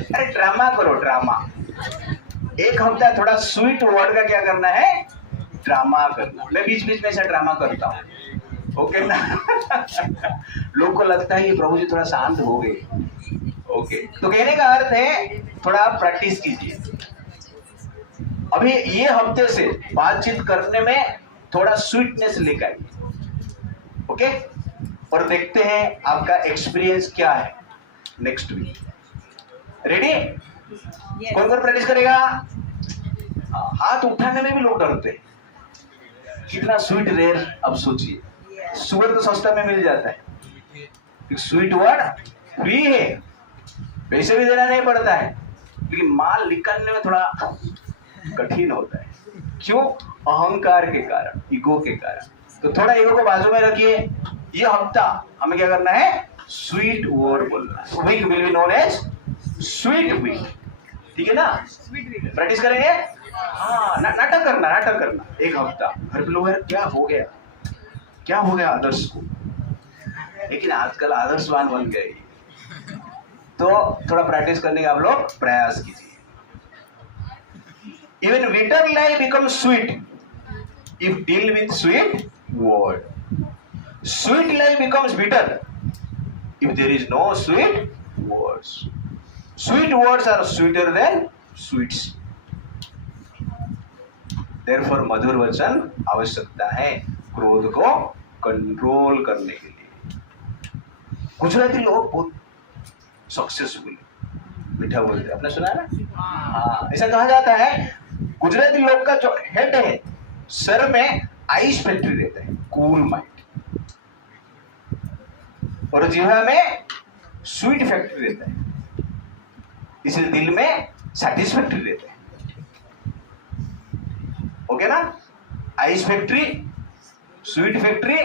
अरे ड्रामा करो, ड्रामा। एक हफ्ता थोड़ा स्वीट वर्ड का क्या करना है, ड्रामा करना। मैं बीच बीच में ऐसा ड्रामा करता हूँ, ओके ना। लोग को लगता है कि प्रभु जी थोड़ा शांत हो गए, ओके। तो कहने का अर्थ है, थोड़ा आप प्रैक्टिस कीजिए। अभी ये हफ्ते से बातचीत करने में थोड़ा स्वीटनेस लेकर आइए, ओके। और देखते हैं आपका एक्सपीरियंस क्या है नेक्स्ट वीक। रेडी? कौन कौन प्रैक्टिस करेगा? हाँ, हाथ उठाने में भी लोग डरते हैं। कितना स्वीट रेयर, अब सोचिए, सुअर तो सस्ता में मिल जाता है, स्वीट वर्ड फ्री है, पैसे भी देना नहीं पड़ता है, लेकिन माल निकालने में थोड़ा कठिन होता है। क्यों? अहंकार के कारण, ईगो के कारण। तो थोड़ा ईगो को बाजू में रखिए। ये हफ्ता हमें क्या करना है? स्वीट वर्ड बोलना है। Week will be known as sweet week, ठीक है ना? प्रैक्टिस करेंगे। हाँ, नाटक करना एक हफ्ता। घर पे लोग, क्या हो गया आदर्श को, लेकिन आजकल आदर्शवान बन गए, तो थोड़ा प्रैक्टिस करने का आप लोग प्रयास कीजिए। Even bitter life becomes sweet if deal with sweet word. Sweet life becomes bitter if there is no sweet words. Sweet words are sweeter than sweets. Therefore, मधुर वचन आवश्यकता है क्रोध को कंट्रोल करने के लिए। गुजराती लोग बहुत सक्सेसफुल मीठा बोलते हैं, आपने सुना है ना? हाँ, ऐसा कहा जाता है गुजराती लोग का जो हेड है, सर में आइस फैक्ट्री रहता है, कूल माइंड, और जिह्वा में स्वीट फैक्ट्री रहता है, इसलिए दिल में सैटिस्फैक्ट्री रहता है। ओके ना? Ice factory, sweet factory,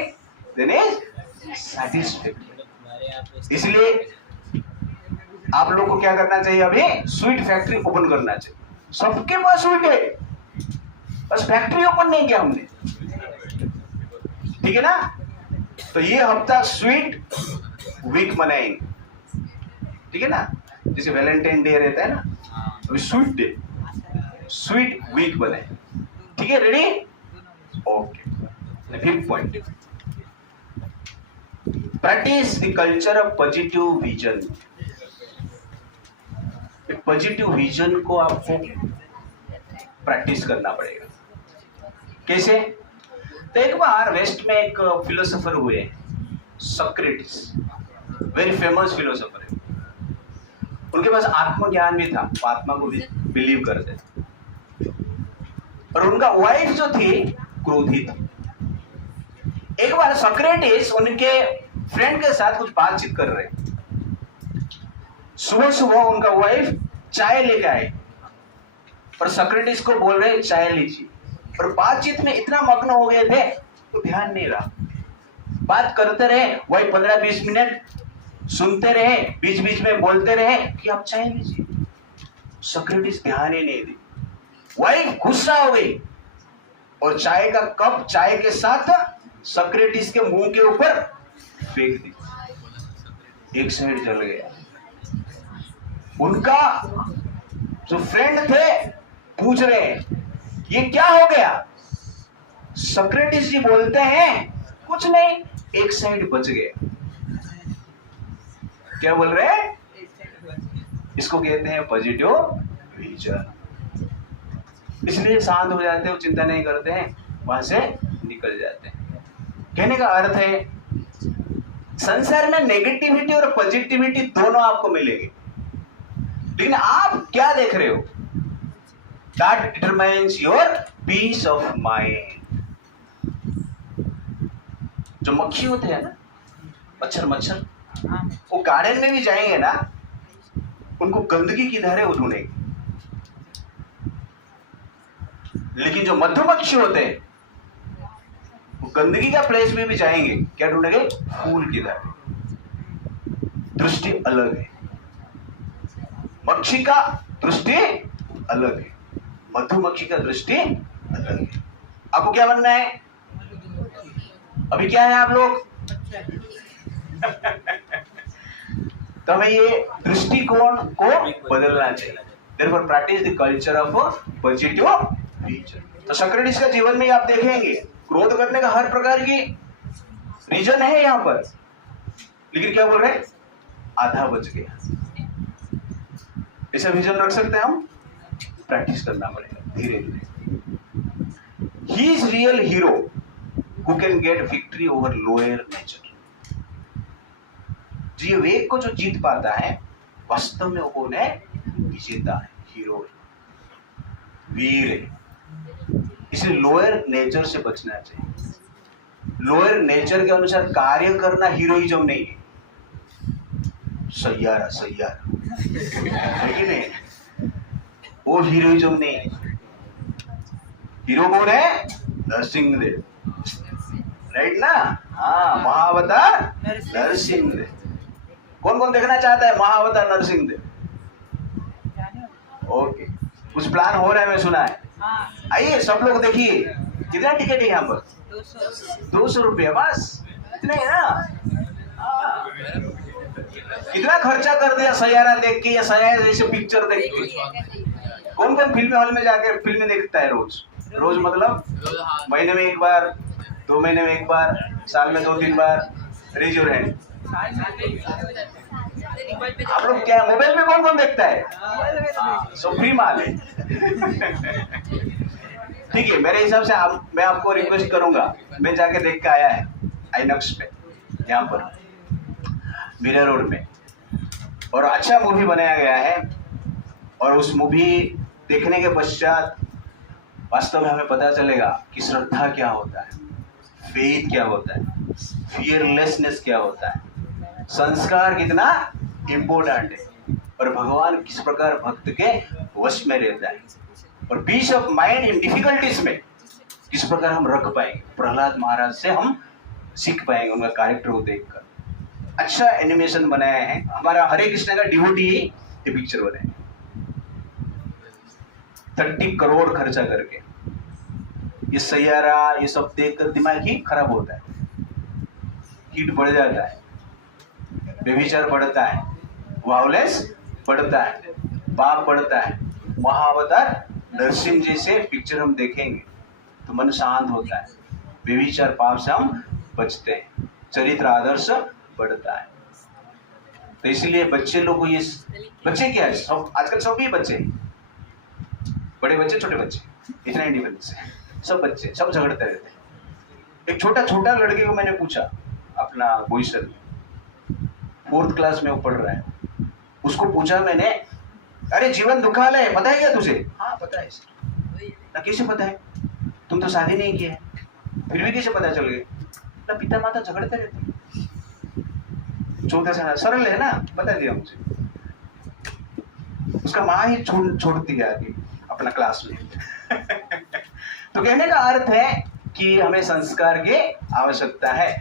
then is satisfactory. इसलिए आप लोग को क्या करना चाहिए? अभी स्वीट फैक्ट्री ओपन करना चाहिए। सबके पास स्वीट है, बस फैक्ट्री ओपन नहीं किया हमने, ठीक है ना? तो ये हफ्ता स्वीट वीक मनाएंगे, ठीक है ना? जैसे वैलेंटाइन डे रहता है ना, अभी स्वीट डे, स्वीट वीक बने, ठीक है? Ready? Okay. Fifth point, practice the culture of positive vision. Positive vision को आपको प्रैक्टिस करना पड़ेगा। कैसे? तो एक बार वेस्ट में एक फिलोसोफर हुए, सोक्रेटिस, वेरी फेमस फिलोसोफर है। उनके पास आत्मज्ञान भी था, वो आत्मा को भी बिलीव करते थे, और उनका वाइफ जो थी क्रोधी थी। एक बार सोक्रेटिस उनके फ्रेंड के साथ कुछ बातचीत कर रहे, सुबह सुबह उनका वाइफ चाय लेके आए और सोक्रेटिस को बोल रहे चाय लीजिए, और बातचीत में इतना मग्न हो गए थे तो ध्यान नहीं रहा। बात करते रहे, वही 15-20 मिनट सुनते रहे, बीच बीच में बोलते रहे कि आप चाय लीजिए। सोक्रेटिस ध्यान ही नहीं दी। वाइफ गुस्सा हो गई और चाय का कप चाय के साथ सोक्रेटिस के मुंह के ऊपर फेंक दी। एक साइड जल गया। उनका जो फ्रेंड थे पूछ रहे, ये क्या हो गया? सोक्रेटिस जी बोलते हैं कुछ नहीं, एक साइड बच गया। क्या बोल रहे हैं? इसको कहते हैं पॉजिटिव विजन। इसलिए शांत हो जाते हैं, वो चिंता नहीं करते हैं, वहां से निकल जाते हैं। कहने का अर्थ है संसार में नेगेटिविटी और पॉजिटिविटी दोनों आपको मिलेंगे, लेकिन आप क्या देख रहे हो? That determines your peace of mind. जो मक्खी होते हैं ना, मच्छर, वो गार्डन में भी जाएंगे ना, उनको गंदगी की धारे वो ढूंढेंगे, लेकिन जो मधुमक्खी होते हैं वो गंदगी का प्लेस में भी जाएंगे, क्या ढूंढेंगे? फूल की धारे। दृष्टि अलग है, मक्खी का दृष्टि अलग है, मधुमक्खी का दृष्टि अलग है। आपको क्या बनना है? अभी क्या है आप लोग? तो हमें ये दृष्टिकोण को बदलना चाहिए। Therefore, practice the culture of positive vision. तो सोक्रेटिस का जीवन में आप देखेंगे क्रोध करने का हर प्रकार की रीजन है यहाँ पर, लेकिन क्या बोल रहे हैं? आधा बच गया। ऐसा विजन रख सकते हैं हम? प्रैक्टिस करना पड़ेगा धीरे धीरे। He is real hero who can get victory over lower nature. जो विवेक को जो जीत पाता है, वास्तव में वो कौन है? विजेता है, हीरो है, वीर है। इसलिए लोअर नेचर से बचना चाहिए। लोअर नेचर के अनुसार कार्य करना हीरोइज्म नहीं है। सैयारा सैयारा है कि नहीं, वो हीरोइज्म नहीं है। हीरो कौन है? नरसिंहदेव, राइट ना? हाँ, महाअवतार नरसिंहदेव। कौन कौन देखना चाहता है महाअवतार नरसिंहदेव? ओके, कुछ प्लान हो रहा है, मैं सुना है। आइए सब लोग देखिए। कितना टिकट है यहाँ पर? 200 रुपया बस, इतने है ना? कितना खर्चा कर दिया सैयारा देख के या सैयारा जैसे पिक्चर देख के। कौन कौन फिल्म हॉल में जाकर फिल्में देखता है रोज? रोज मतलब महीने में एक बार, 2 महीने में एक बार, साल में 2-3 बार? Raise your hand. आप लोग क्या मोबाइल में कौन कौन देखता है? सो फ्री माल है। ठीक है, मेरे हिसाब से मैं आपको रिक्वेस्ट करूंगा, मैं जाके देख के आया है आइनॉक्स पे, यहाँ पर मीरा रोड में, और अच्छा मूवी बनाया गया है। और उस मूवी देखने के पश्चात वास्तव में हमें पता चलेगा कि श्रद्धा क्या होता है, फेथ क्या होता है, फियरलेसनेस क्या होता है, संस्कार कितना इम्पोर्टेंट है, और भगवान किस प्रकार भक्त के वश में रहता है, और peace of mind in difficulties में किस प्रकार हम रख पाएंगे। प्रहलाद महाराज से हम सीख पाएंगे, उनका कैरेक्टर को देखकर। अच्छा एनिमेशन बनाया है, हमारा हरे कृष्ण का डिवोटी ही ये पिक्चर बनाया, 30 करोड़ खर्चा करके। ये सैयारा ये सब देखकर दिमाग ही खराब होता है, हीट बढ़ जाता है, व्यभिचार बढ़ता है, वायलेंस बढ़ता है, पाप बढ़ता है। महाअवतार नरसिंह जैसे पिक्चर हम देखेंगे तो मन शांत होता है, व्यभिचार पाप से हम बचते हैं, चरित्र आदर्श बढ़ता है। तो इसलिए बच्चे लोग को ये, बच्चे क्या है, सब आजकल सब भी बच्चे, बड़े बच्चे छोटे बच्चे, इतना इंडिपेंडेंस है, सब बच्चे सब झगड़ते रहते हैं। एक छोटा लड़के को मैंने पूछा, अपना बोईसर में 4th क्लास में वो पढ़ रहा है, उसको पूछा मैंने, अरे जीवन दुखालय है, पता है क्या तुझे? हाँ पता है सर। ना कैसे पता है? तुम तो शादी नहीं किया है, फिर भी कैसे पता चल गया? ना पिता माता झगड़ते रहते, 14 साल, सरल है ना, बता दिया मुझे। उसका माँ ही छोड़ती है आगे अपना क्लास में। तो कहने का अर्थ है कि हमें संस्कार की आवश्यकता है।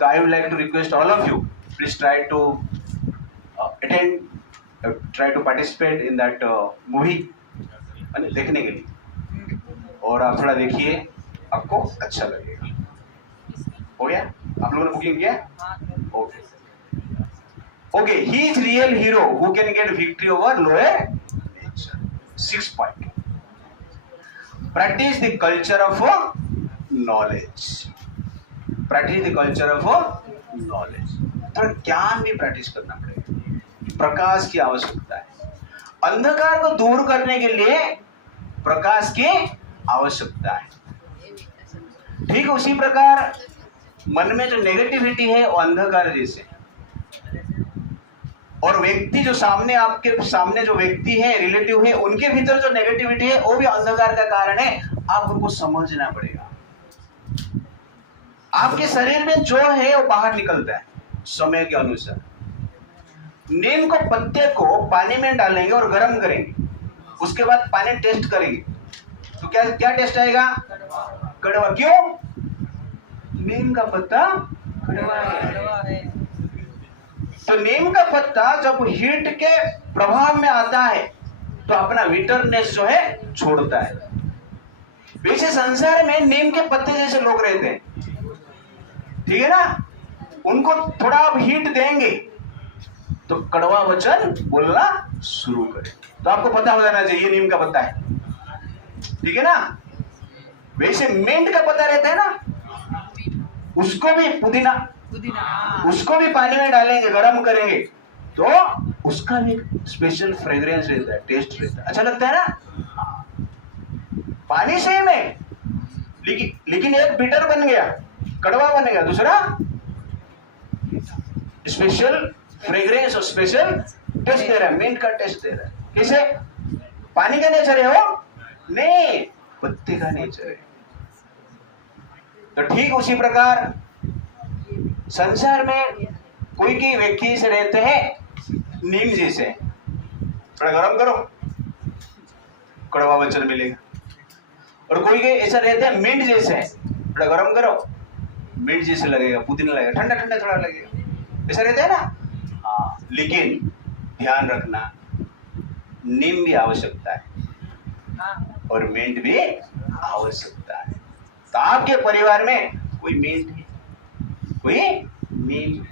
तो I would like to request all of you, please try to attend, try to participate in that movie देखने के लिए, और आप थोड़ा देखिए, आपको अच्छा लगेगा। हो गया? आप लोगों ने बुकिंग किया? Okay okay, he is real hero who can get victory over lower nature. 6 point, practice the culture of knowledge, practice the culture of knowledge. थोड़ा ज्ञान भी प्रैक्टिस करना पड़ेगा, प्रकाश की आवश्यकता है, अंधकार को दूर करने के लिए प्रकाश की आवश्यकता है। ठीक उसी प्रकार मन में जो नेगेटिविटी है वो अंधकार जैसे, और व्यक्ति जो सामने, आपके सामने जो व्यक्ति है, रिलेटिव है, उनके भीतर जो नेगेटिविटी है वो भी अंधकार का कारण है। आप उनको समझना पड़ेगा। आपके शरीर में जो है वो बाहर निकलता है समय के अनुसार। नीम को पत्ते को पानी में डालेंगे और गर्म करेंगे, उसके बाद पानी टेस्ट करेंगे तो क्या क्या टेस्ट आएगा? कड़वा। क्यों? नीम का पत्ता कड़वा है। तो नीम का पत्ता जब हीट के प्रभाव में आता है तो अपना विटरनेस जो है छोड़ता है। वैसे संसार में नीम के पत्ते जैसे लोग रहते हैं, ठीक है ना? उनको थोड़ा आप हीट देंगे तो कड़वा वचन बोलना शुरू करें। तो आपको पता हो जाना चाहिए नीम का पत्ता है, ठीक है ना? वैसे मिंट का पत्ता रहता है ना, उसको भी पुदीना, उसको भी पानी में डालेंगे, गरम करेंगे तो उसका भी स्पेशल फ्रेग्रेंस रहता है, टेस्ट रहता है, अच्छा लगता है ना? पानी सेम है, लेकिन एक बिटर बन गया, कड़वा बनेगा, दूसरा स्पेशल फ्रेग्रेंस और स्पेशल टेस्ट दे रहा है, मिंट का टेस्ट दे रहा है। किसे? पानी का नेचर है वो नहीं, पत्ते का नेचर है। तो ठीक उसी प्रकार संसार में कोई के व्यक्ति से रहते हैं नीम जैसे, थोड़ा गरम करो कड़वा वचन मिलेगा, और कोई के ऐसा रहते हैं मिंट जैसे, थोड़ा गरम करो मिंट जैसे लगेगा, पुदीना लगेगा, ठंडा ठंडा थोड़ा लगेगा, ऐसा रहता है ना। हाँ, लेकिन ध्यान रखना नीम भी आवश्यकता है और मिंट भी आवश्यकता है। तो आपके परिवार में कोई मिंट है, कोई नीम,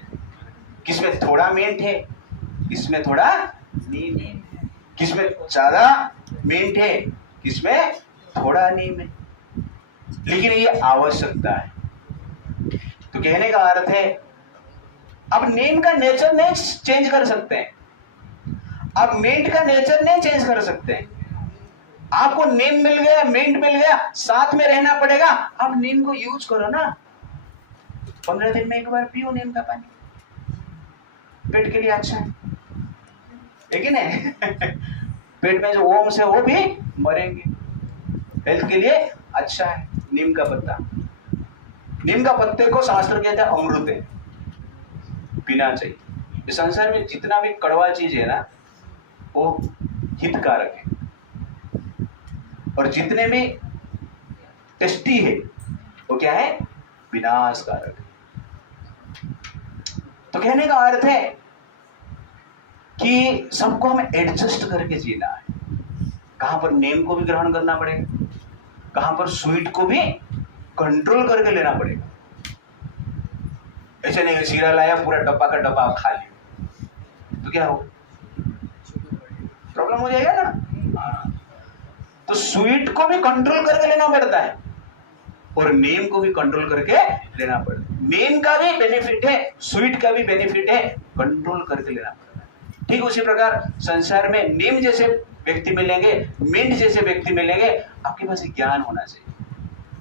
किसमें थोड़ा मिंट है, किसमें थोड़ा नीम है, किसमें ज्यादा मिंट है, किसमें थोड़ा नीम है, लेकिन ये आवश्यकता है। तो कहने का अर्थ है अब नीम का नेचर नहीं चेंज कर सकते हैं, अब मिंट का नेचर नहीं चेंज कर सकते हैं। आपको नीम मिल गया, मिंट मिल गया, साथ में रहना पड़ेगा। अब नीम को यूज करो ना, 15 दिन में एक बार पियो नीम का पानी, पेट के लिए अच्छा है कि नहीं? पेट में जो ओम्स है वो भी मरेंगे, हेल्थ के लिए अच्छा है नीम का पत्ता। नीम का पत्ते को शास्त्र कहते हैं अमृत है, पीना चाहिए। इस संसार में जितना भी कड़वा चीज है ना वो हितकारक है, और जितने भी टेस्टी है वो क्या है, विनाशकारक है। तो कहने का अर्थ है कि सबको हमें एडजस्ट करके जीना है। कहां पर नेम को भी ग्रहण करना पड़ेगा, कहां पर स्वीट को भी कंट्रोल करके लेना पड़ेगा। ऐसे नहीं सीरा लाया पूरा डब्बा का डब्बा आप खा लिया तो क्या हो, प्रॉब्लम हो जाएगा ना। तो स्वीट को भी कंट्रोल करके लेना पड़ता है और नेम को भी कंट्रोल करके लेना पड़ता है। नेम का भी बेनिफिट है, स्वीट का भी बेनिफिट है, कंट्रोल करके लेना पड़ता है। ठीक उसी प्रकार संसार में नेम जैसे व्यक्ति मिलेंगे, मिंट जैसे व्यक्ति मिलेंगे। आपके पास ज्ञान होना चाहिए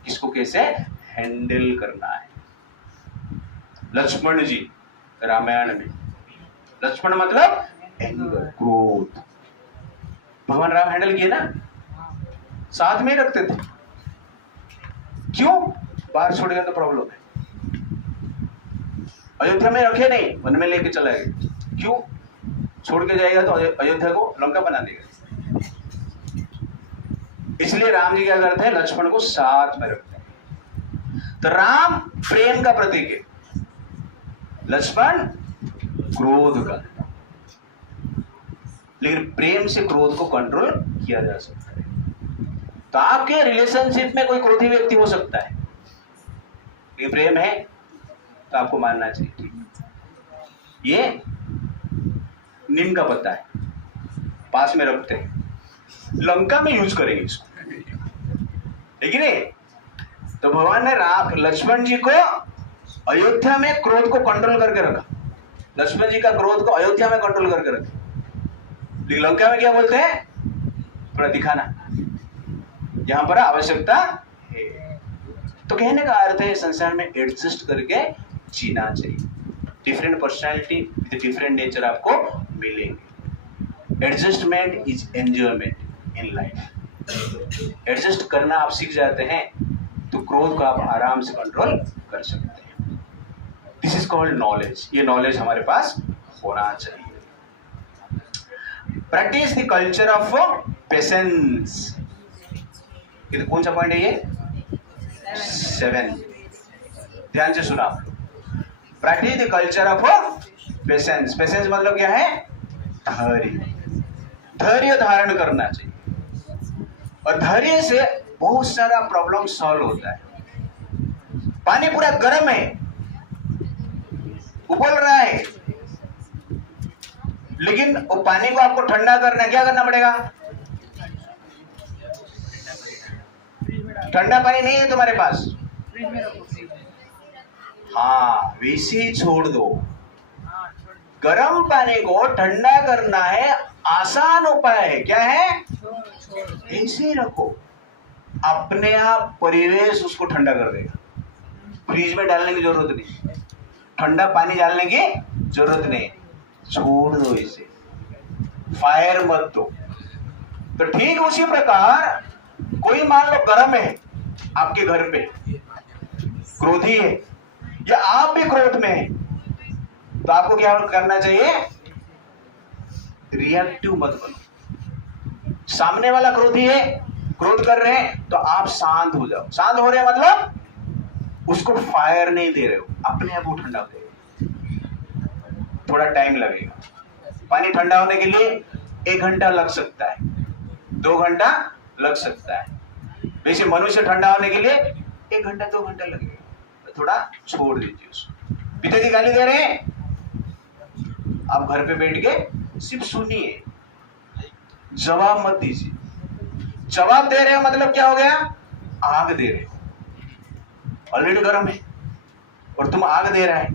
किसको कैसे हैंडल करना है। लक्ष्मण जी रामायण में, लक्ष्मण मतलब एंगर, क्रोध, भगवान राम हैंडल किए ना, साथ में रखते थे। क्यों? बाहर छोड़ गया तो प्रॉब्लम है। अयोध्या में रखे नहीं, वन में लेके चला गया। क्यों? छोड़ के जाएगा तो अयोध्या को लंका बना देगा। इसलिए राम जी क्या करते हैं, लक्ष्मण को साथ में रखते हैं। तो राम प्रेम का प्रतीक है, लक्ष्मण क्रोध का। लेकिन प्रेम से क्रोध को कंट्रोल किया जा सकता है। तो आपके रिलेशनशिप में कोई क्रोधी व्यक्ति हो सकता है, ये प्रेम है तो आपको मानना चाहिए। ठीक, ये नीम का पत्ता है, पास में रखते हैं, लंका में यूज करेंगे इसको, लेकिन तो भगवान ने राम लक्ष्मण जी को अयोध्या में क्रोध को कंट्रोल करके रखा। लक्ष्मण जी का क्रोध को अयोध्या में कंट्रोल करके रखा, लेकिन लंका में क्या बोलते हैं, थोड़ा दिखाना, यहां पर आवश्यकता है। तो कहने का अर्थ है संसार में एडजस्ट करके जीना चाहिए। Different personality with different nature आपको मिलेंगे। Adjustment is enjoyment in life. Adjust करना आप सीख जाते हैं तो क्रोध को आप आराम से कंट्रोल कर सकते हैं। This is called knowledge. ये नॉलेज हमारे पास होना चाहिए। Practice the culture of patience. ये कौन सा पॉइंट है, ये 7। ध्यान से सुना। Practice the culture of patience. Patience मतलब क्या है, धैर्य। धैर्य धारण करना चाहिए, और धैर्य से बहुत सारा प्रॉब्लम सॉल्व होता है। पानी पूरा गर्म है, उबल रहा है, लेकिन वो पानी को आपको ठंडा करना है, क्या करना पड़ेगा? ठंडा पानी नहीं है तुम्हारे पास, हाँ वैसे ही छोड़ दो। गर्म पानी को ठंडा करना है, आसान उपाय है, क्या है? ऐसे ही रखो, अपने आप परिवेश उसको ठंडा कर देगा। फ्रिज में डालने की जरूरत नहीं, ठंडा पानी डालने की जरूरत नहीं, छोड़ दो इसे, फायर मत दो। तो ठीक उसी प्रकार कोई मान लो गर्म है आपके घर पे, क्रोधी है, या आप भी क्रोध में है, तो आपको क्या करना चाहिए? रिएक्टिव मत बनो। सामने वाला क्रोधी है, क्रोध कर रहे हैं, तो आप शांत हो जाओ। शांत हो रहे हैं मतलब उसको फायर नहीं दे रहे हो, अपने आप वो ठंडा हो जाएगा। थोड़ा टाइम लगेगा। पानी ठंडा होने के लिए 1 घंटा लग सकता है, 2 घंटा लग सकता है। वैसे मनुष्य ठंडा होने के लिए 1 घंटा 2 घंटा लगेगा। तो थोड़ा छोड़ दीजिए उसको। पिताजी गाली दे रहे हैं, आप घर पे बैठ के सिर्फ सुनिए, जवाब मत दीजिए। जवाब दे रहे हो मतलब क्या हो गया? आग दे रहे हो। ऑलरेडी गर्म है और तुम आग दे रहा है,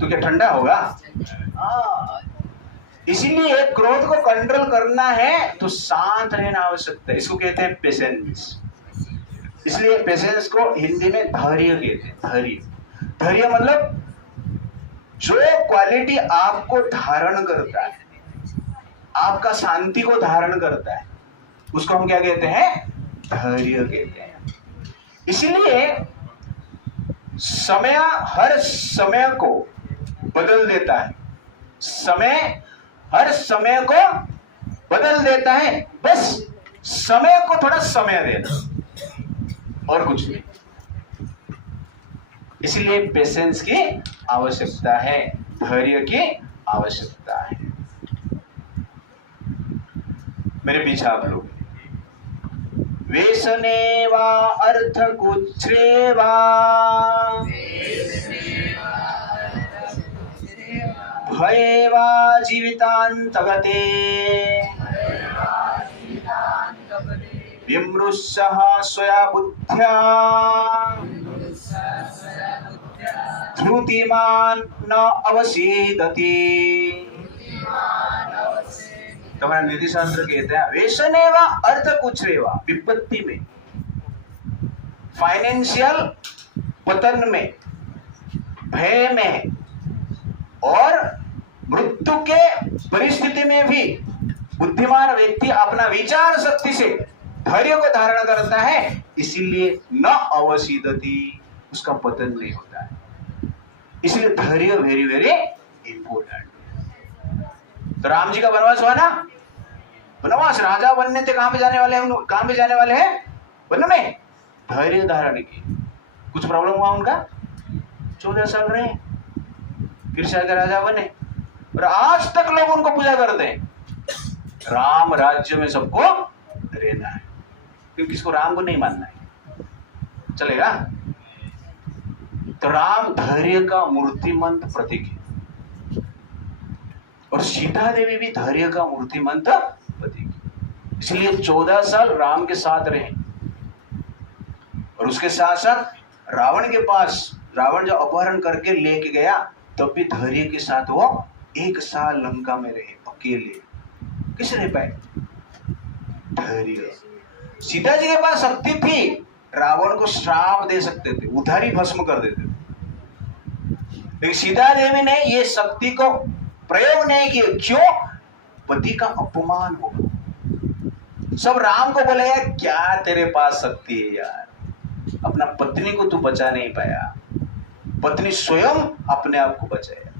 तो क्या ठंडा होगा? इसीलिए क्रोध को कंट्रोल करना है तो शांत रहना आवश्यक है। इसको कहते हैं पेशेंस। इसलिए पेशेंस को हिंदी में धैर्य कहते हैं। धैर्य, धैर्य मतलब जो क्वालिटी आपको धारण करता है, आपका शांति को धारण करता है, उसको हम क्या कहते हैं? धैर्य कहते हैं। इसलिए समय हर समय को बदल देता है। समय हर समय को बदल देता है, बस समय को थोड़ा समय देना और कुछ नहीं। इसलिए पेशेंस की आवश्यकता है, धैर्य की आवश्यकता है। मेरे पीछे आप लोग, वेसने वा अर्थ कुच्छ्रे वा भये वा जीवितान्तगते विमृशः स्वया बुद्ध्या धृतिमान् न अवसीदति। तुम्हारा नीति शास्त्र कहते हैं वेसने वा अर्थ कुच्छ्रे वा, विपत्ति में, फाइनेंशियल पतन में, भय में और मृत्यु के परिस्थिति में भी बुद्धिमान व्यक्ति अपना विचार शक्ति से धैर्य को धारण करता है। इसीलिए न अवसीदति, उसका पतन नहीं होता है। इसलिए धैर्य वेरी वेरी इंपोर्टेंट। तो राम जी का वनवास हुआ ना, वनवास, राजा बनने थे, कहां पे जाने वाले हैं? कहां पे जाने वाले हैं? वन में। धैर्य धारण की, कुछ प्रॉब्लम हुआ उनका, 14 साल रहे, फिर शायद राजा बने, और आज तक लोग उनको पूजा करते हैं। राम राज्य में सबको रहना है, क्योंकि किसको राम को नहीं मानना है, चलेगा? तो राम धैर्य का मूर्तिमंत प्रतीक है, और सीता देवी भी धैर्य का मूर्तिमंत प्रतीक है। इसलिए 14 साल राम के साथ रहे, और उसके साथ साथ रावण के पास, रावण जो अपहरण करके लेके गया, तब भी धैर्य के साथ वो 1 साल लंका में रहे अकेले। किस रह पाए? धैर्य। सीता जी के पास शक्ति थी, रावण को श्राप दे सकते थे, उधर ही भस्म कर देते थे, लेकिन सीता देवी ने ये शक्ति को प्रयोग नहीं किया। क्यों? पति का अपमान होगा। सब राम को बोलेगा क्या तेरे पास शक्ति है यार, अपना पत्नी को तू बचा नहीं पाया, पत्नी स्वयं अपने आप को बचाया।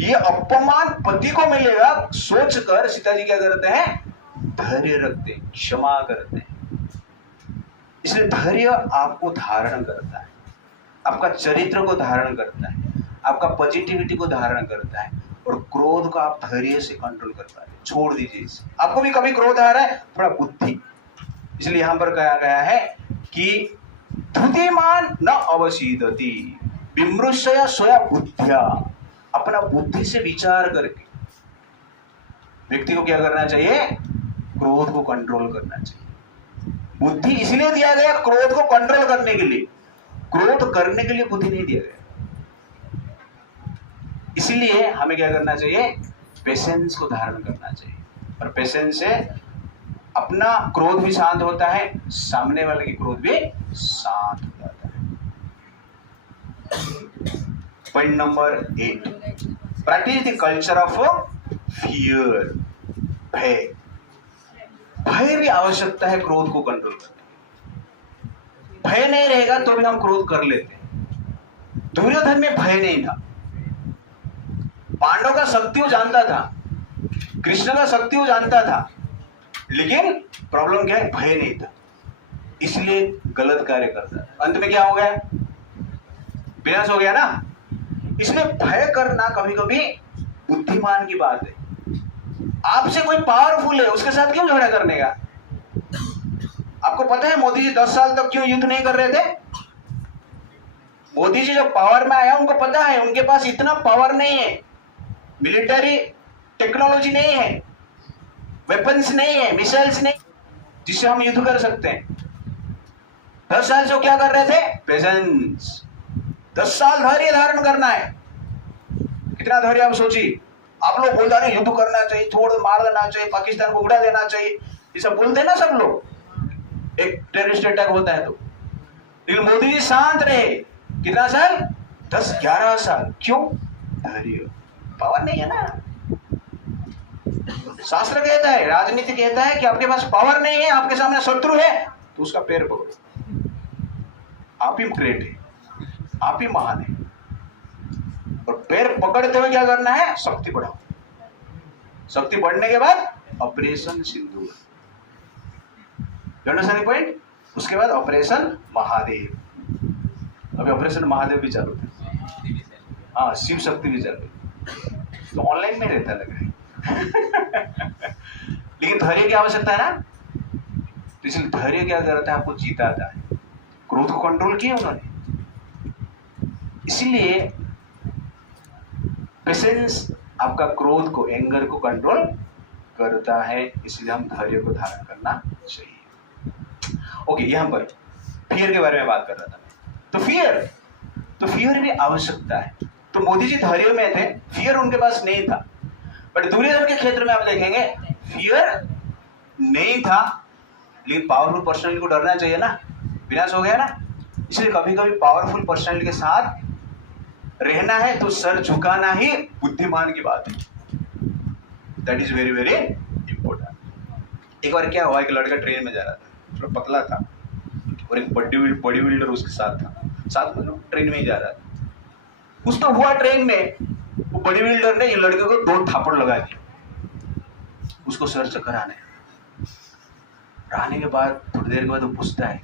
ये अपमान पति को मिलेगा सोचकर सीता जी क्या करते हैं? धैर्य रखते हैं, क्षमा करते हैं। इसलिए धैर्य आपको धारण करता है, आपका चरित्र को धारण करता है, आपका पॉजिटिविटी को धारण करता है, और क्रोध को आप धैर्य से कंट्रोल कर पाते हैं। छोड़ दीजिए इसे। आपको भी कभी क्रोध आ रहा है, थोड़ा बुद्धि। इसलिए यहां पर कहा गया है कि धृतिमान न अवसीदति विमृशय स्वया बुद्ध्या, अपना बुद्धि से विचार करके व्यक्ति को क्या करना चाहिए? क्रोध को कंट्रोल करना चाहिए। बुद्धि इसलिए दिया गया क्रोध को कंट्रोल करने के लिए, क्रोध करने के लिए बुद्धि नहीं दिया गया। इसलिए हमें क्या करना चाहिए? पेशेंस को धारण करना चाहिए, और पेशेंस से अपना क्रोध भी शांत होता है, सामने वाले की क्रोध भी शांत हो जाता है। Point number 8, practice the culture of fear, भय। भय भी आवश्यकता है क्रोध को कंट्रोल करने की। भय नहीं रहेगा तो भी हम क्रोध कर लेते हैं। दुर्योधन में भय नहीं था। पांडव का शक्ति वो जानता था, कृष्ण का शक्ति वो जानता था, लेकिन प्रॉब्लम क्या है, भय नहीं था, इसलिए गलत कार्य करता था। अंत में क्या हो गया, विनाश हो गया ना। इसलिए भय करना कभी कभी बुद्धिमान की बात है। आपसे कोई पावरफुल है, उसके साथ क्यों झगड़ा करने का? आपको पता है मोदी जी 10 साल तक क्यों युद्ध नहीं कर रहे थे? मोदी जी जब पावर में आया, उनको पता है उनके पास इतना पावर नहीं है, मिलिट्री टेक्नोलॉजी नहीं है, वेपन्स नहीं है, मिसाइल्स नहीं, जिससे हम युद्ध कर सकते हैं। 10 साल से वो क्या कर रहे थे? पेशेंस। 10 साल धैर्य धारण करना है। कितना धैर्य आप सोचिए। आप लोग बोलते हैं युद्ध करना चाहिए, छोड़ मार देना चाहिए, पाकिस्तान को उड़ा देना चाहिए, ये सब बोलते हैं ना सब लोग, एक टेररिस्ट अटैक होता है तो। लेकिन मोदी जी शांत रहे। कितना साल? 10-11 साल। क्यों? धैर्य। पावर नहीं है ना। शास्त्र कहता है, राजनीति कहता है कि आपके पास पावर नहीं है, आपके सामने शत्रु है, तो उसका पैर पकड़ो। आप ही ग्रेट है, आप ही महान है। और पैर पकड़ते हुए क्या करना है? शक्ति बढ़ाओ। शक्ति बढ़ने के बाद ऑपरेशन सिंदूर, पॉइंट। उसके बाद ऑपरेशन महादेव। अभी ऑपरेशन महादेव भी चालू है। हाँ, शिव शक्ति भी चालू है, तो ऑनलाइन में रहता लग रहा है। लेकिन धैर्य की आवश्यकता है ना, तो इसलिए धैर्य क्या करता है? आपको जीताता है। क्रोध को कंट्रोल किया उन्होंने। इसलिए पेशेंस आपका क्रोध को, एंगर को कंट्रोल करता है। इसलिए हम धैर्य को धारण करना चाहिए। ओके, यहां पर फियर के बारे में बात कर रहा था। तो फियर भी आवश्यकता है। तो मोदी जी धैर्य में थे, फियर उनके पास नहीं था। बट दुर्योधन के क्षेत्र में आप देखेंगे फियर नहीं था, लेकिन पावरफुल पर्सनालिटी को डरना चाहिए ना, विनाश हो गया ना। इसलिए कभी कभी पावरफुल पर्सनालिटी के साथ रहना है तो सर झुकाना ही बुद्धिमान की बात है। That is very very important. एक बार क्या हुआ, एक लड़का ट्रेन में जा रहा था, थोड़ा पतला था, और एक बॉडी बिल्डर उसके साथ था, साथ में ट्रेन में ही जा रहा था। कुछ तो हुआ ट्रेन में, वो बॉडी बिल्डर ने ये लड़के को 2 थापड़ लगा दिया, उसको सर चक्कर आने के बाद थोड़ी देर के बाद वो पूछता है,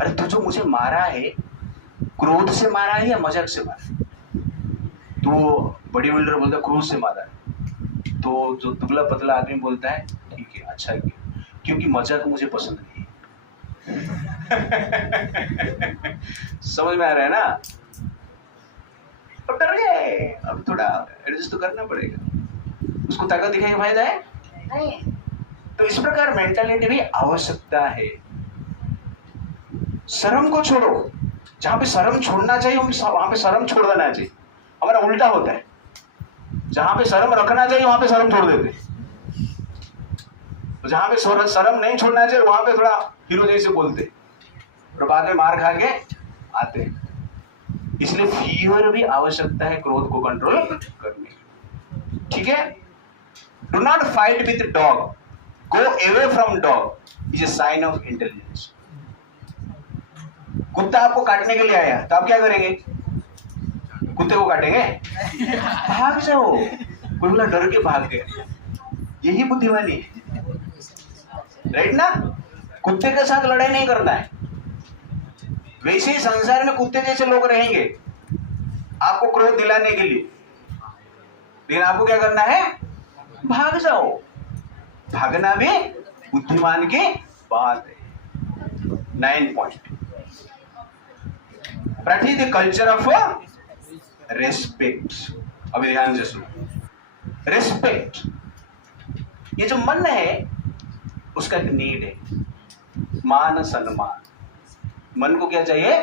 अरे तू जो मुझे मारा है, क्रोध से मारा है या मजाक से मारा है? तो बॉडी बिल्डर बोलता है क्रोध से मारा है। तो जो दुबला पतला आदमी बोलता है, ठीक है, अच्छा किया, क्योंकि मजाक मुझे पसंद नहीं है। समझ में आ रहा है ना? डर गए, अब थोड़ा एडजस्ट तो करना पड़ेगा। उसको ताकत दिखाने का फायदा है नहीं। तो इस प्रकार मेंटालिटी भी आवश्यकता है। शर्म को छोड़ो, जहां पे शर्म छोड़ना चाहिए वहां पे शर्म छोड़ देना चाहिए। हमारा उल्टा होता है, जहां पे शर्म रखना चाहिए वहां पे शर्म छोड़ देते, जहां पे शर्म नहीं छोड़ना चाहिए वहां पे थोड़ा हीरो जैसे बोलते, और बाद में मार खा के आते हैं। इसलिए फियर भी आवश्यकता है क्रोध को कंट्रोल करने की। ठीक है? Do not fight with dog, go away from dog is a sign of intelligence. कुत्ता आपको काटने के लिए आया तो आप क्या करेंगे? कुत्ते को काटेंगे? भाग जाओ। कोई बोला डर के भाग गए, यही बुद्धिमानी है, राइट ना? कुत्ते के साथ लड़ाई नहीं करना है। वैसे ही संसार में कुत्ते जैसे लोग रहेंगे आपको क्रोध दिलाने के लिए, लेकिन आपको क्या करना है? भाग जाओ। भागना भी बुद्धिमान की बात है। 9 point, practice the culture of respect. अभी ध्यान से सुनो। रेस्पेक्ट, ये जो मन है उसका एक नीड है, मान सम्मान। मन को क्या चाहिए?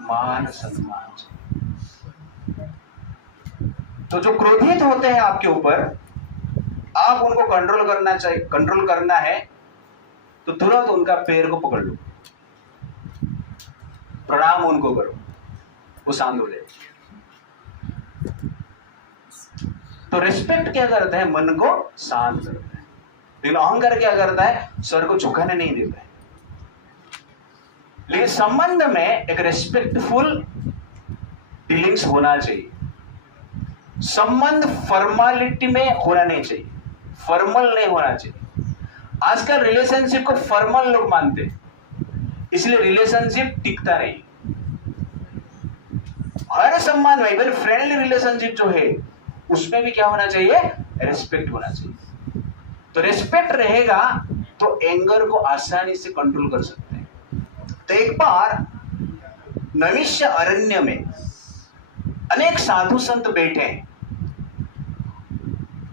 मान सम्मान चाहिए। तो जो क्रोधित होते हैं आपके ऊपर, आप उनको कंट्रोल करना है तो तुरंत उनका पैर को पकड़ लो, प्रणाम उनको करो, वो शांत हो जाए। तो रिस्पेक्ट क्या करता है? मन को शांत करता है। लेकिन अहंकार क्या करता है, सर को झुकाने नहीं देता है। लेकिन संबंध में एक रेस्पेक्टफुल डीलिंग्स होना चाहिए। संबंध फॉर्मेलिटी में होना नहीं चाहिए, फॉर्मल नहीं होना चाहिए। आजकल रिलेशनशिप को फॉर्मल लोग मानते हैं, इसलिए रिलेशनशिप टिकता नहीं। हर संबंध में, इवन फ्रेंडली रिलेशनशिप जो है उसमें भी क्या होना चाहिए, रेस्पेक्ट होना चाहिए। तो रेस्पेक्ट रहेगा तो एंगर को आसानी से कंट्रोल कर सकते हैं। तो एक बार नैमिष्य अरण्य में अनेक साधु संत बैठे हैं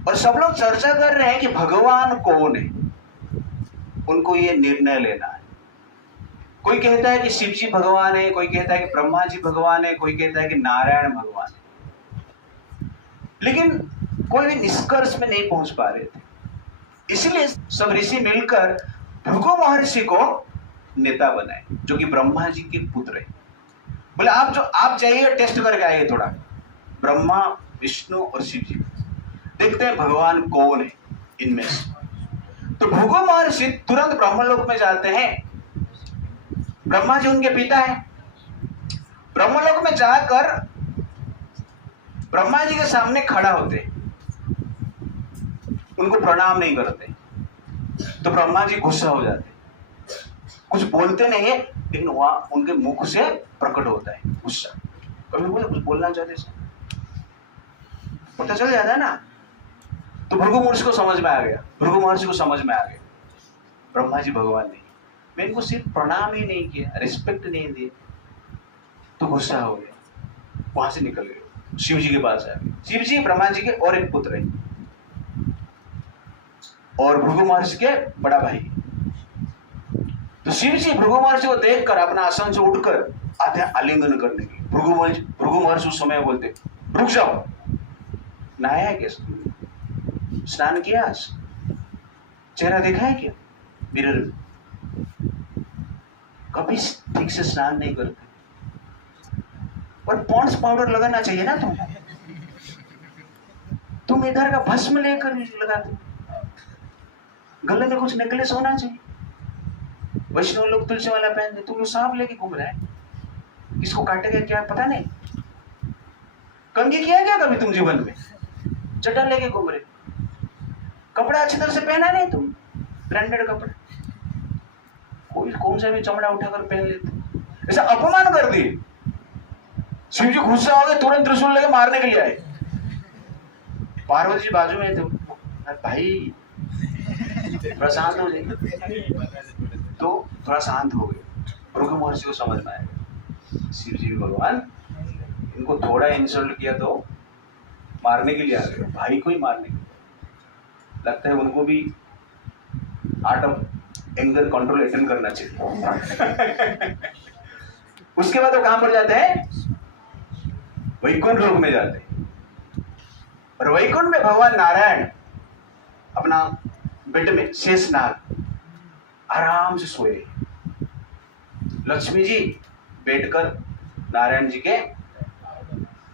और सब लोग चर्चा कर रहे हैं कि भगवान कौन है, उनको ये निर्णय लेना है। कोई कहता है कि शिव जी भगवान है, कोई कहता है कि ब्रह्मा जी भगवान है, कोई कहता है कि नारायण भगवान है, लेकिन कोई भी निष्कर्ष में नहीं पहुंच पा रहे थे। इसलिए सब ऋषि मिलकर भृगु महर्षि को नेता बनाए, जो कि ब्रह्मा जी के पुत्र है। बोले आप जाइए, टेस्ट करके आइए थोड़ा, ब्रह्मा, विष्णु और शिव जी, देखते हैं भगवान कौन है इनमें से। तो भृगु महर्षि तुरंत ब्रह्मलोक में जाते हैं। ब्रह्मा जी उनके पिता है। ब्रह्मलोक में जाकर ब्रह्मा जी के सामने खड़ा होते, उनको प्रणाम नहीं करते। तो ब्रह्मा जी गुस्सा हो जाते, कुछ बोलते नहीं है, लेकिन वहां उनके मुख से प्रकट होता है गुस्सा। कभी बोले कुछ बोलना चाहते, पता चल जाता है ना। तो भृगु महर्षि को समझ में आ गया, ब्रह्मा जी भगवान नहीं, मैं इनको सिर्फ प्रणाम ही नहीं किया, रिस्पेक्ट नहीं दी, तो गुस्सा हो गया, वहां से निकल गए, शिव जी के पास आ गए। शिव जी ब्रह्मा जी के और एक पुत्र है और भृगु महर्षि के बड़ा भाई। तो शिव जी भृगु महर्षि को देखकर अपना आसन से उठकर आते हैं आलिंगन करने के। भृगु महर्षि उस समय बोलते, रुक जाओ, नहाया है क्या, स्नान किया, चेहरा देखा है क्या मिरर में, कभी ठीक से स्नान नहीं करते, और पॉन्ड्स पाउडर लगाना चाहिए ना तुम इधर का भस्म लेकर लगाते, गले में कुछ नेकलेस होना चाहिए, वैष्णव लोग तुलसी वाला पहनते, तुम लोग सांप लेके घूम रहे हैं, किसको काटेगा क्या पता नहीं, कंघी किया क्या कभी तुम जीवन में, चड्डा लेके घूम रहे, कपड़ा अच्छी तरह से पहना नहीं तुम, ब्रांडेड कपड़ा, कोई कौन सा भी चमड़ा उठाकर पहन लेते, ऐसा अपमान कर दिए। शिव जी गुस्सा हो गए, तुरंत त्रिशूल लेके मारने के लिए आए। पार्वती जी बाजू में थे, भाई थोड़ा शांत हो जाए, तो थोड़ा शांत हो गए। भृगु महर्षि को समझ में आया शिव जी भगवान इनको थोड़ा इंसल्ट किया तो मारने के लिए आ गए, भाई को ही मारने के लिए। लगता है उनको भी art of anger control attend करना चाहिए। उसके बाद वो कहां पर जाते हैं, वैकुंठ लोक में जाते हैं। और वैकुंठ में भगवान नारायण अपना बेड में शेषनाग आराम से सोए, लक्ष्मी जी बैठकर नारायण जी के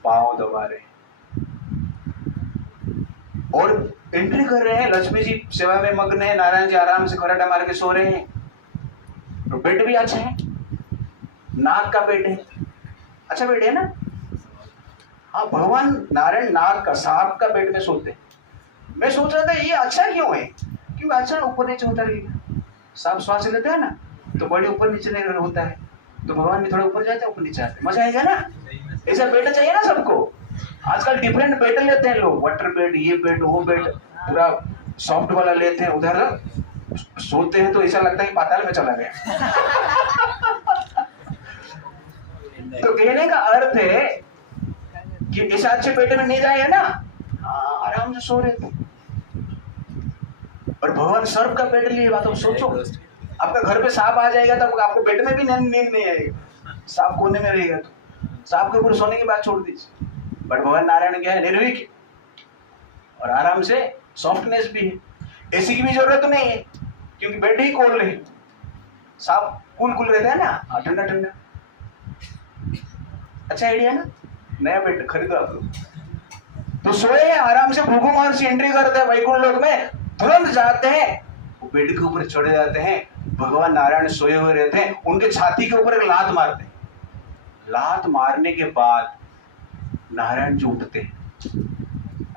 पांव दबा रहे और एंट्री कर रहे हैं। लक्ष्मी जी सेवा में मग्न है, नारायण जी आराम से खराटा मार के सो रहे हैं। तो बेड भी अच्छा है, नाग का बेड है, अच्छा बेड है ना। हाँ, भगवान नारायण नाग का, सांप का बेड में सोते हैं। मैं सोच रहा था ये अच्छा क्यों है, क्योंकि अच्छा ऊपर नीचे होता रहेगा, सांप श्वास लेते हैं ना तो बॉडी ऊपर नीचे नहीं होता है, तो भगवान भी थोड़ा ऊपर जाते हैं ऊपर नीचे आते हैं, मजा आएगा ना। ऐसा बेड चाहिए ना सबको। आजकल डिफरेंट बेड लेते हैं लोग, वाटर बेड, ये बेड, वो बेड, पूरा सॉफ्ट वाला लेते हैं, उधर सोते हैं तो ऐसा लगता है कि पाताल में चला गया। तो कहने का अर्थ है कि इस अच्छे बेड में नींद आएगा ना, आराम से सो रहे थे। और भगवान सर्प का बेड लिए, बात सोचो, आपका घर पे सांप आ जाएगा तो आपको बेड में भी नींद नहीं आएगा, सांप कोने में रहेगा तो सांप के ऊपर सोने की बात छोड़ दीजिए। बट भगवान नारायण क्या है, निर्भीक और आराम से, सॉफ्टनेस भी है, एसी की भी जरूरत नहीं है क्योंकि बेड ही कोल्ड है, सांप कूल रहता है ना, ठंडा ठंडा। अच्छा आइडिया ना, नया बेड खरीदो आप लोग। तो सोए आराम से, भृगु महर्षि एंट्री करते हैं वैकुंठ लोक में, तुरंत जाते हैं, वो बेड के ऊपर चढ़े जाते हैं, भगवान नारायण सोए हुए रहते हैं, उनके छाती के ऊपर एक लात मारते हैं। लात मारने के बाद नारायण जी उठते हैं,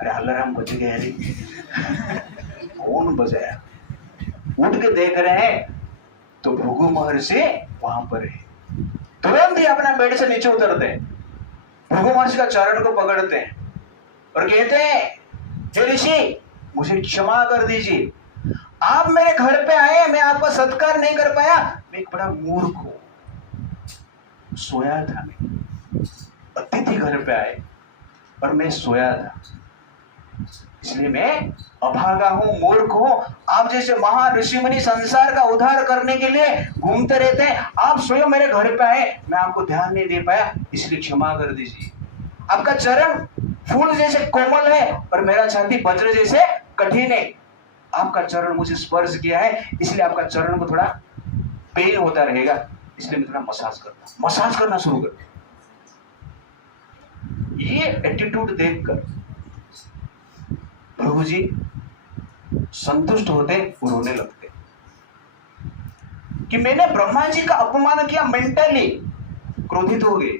अरे हल्लाराम बच गए, अरे कौन बचाया? उठ के देख रहे हैं तो भृगु महर्षि वहां पर है। तुरंत ही अपना बेड से नीचे उतरते हैं, भृगु महर्षि का चरण को पकड़ते हैं और कहते हैं, हे ऋषि मुझे क्षमा कर दीजिए, आप मेरे घर पे आए, मैं आपका सत्कार नहीं कर पाया, मैं एक बड़ा मूर्ख हूं, सोया था, मैं अतिथि घर पे आए और मैं सोया था, इसलिए मैं अभागा हूं, मूर्ख हूं। आप जैसे महान ऋषि मुनि संसार का उद्धार करने के लिए घूमते रहते हैं, आप स्वयं मेरे घर पे आए, मैं आपको ध्यान नहीं दे पाया, इसलिए क्षमा कर दीजिए। आपका चरण फूल जैसे कोमल है और मेरा छाती वज्र जैसे कठिन है, आपका चरण मुझे स्पर्श किया है, इसलिए आपका चरण को थोड़ा पेन होता रहेगा, इसलिए मैं थोड़ा मसाज करना शुरू कर। ये एटीट्यूड देखकर प्रभु जी संतुष्ट होते, रोने लगते कि मैंने ब्रह्मा जी का अपमान किया, मेंटली क्रोधित हो गए,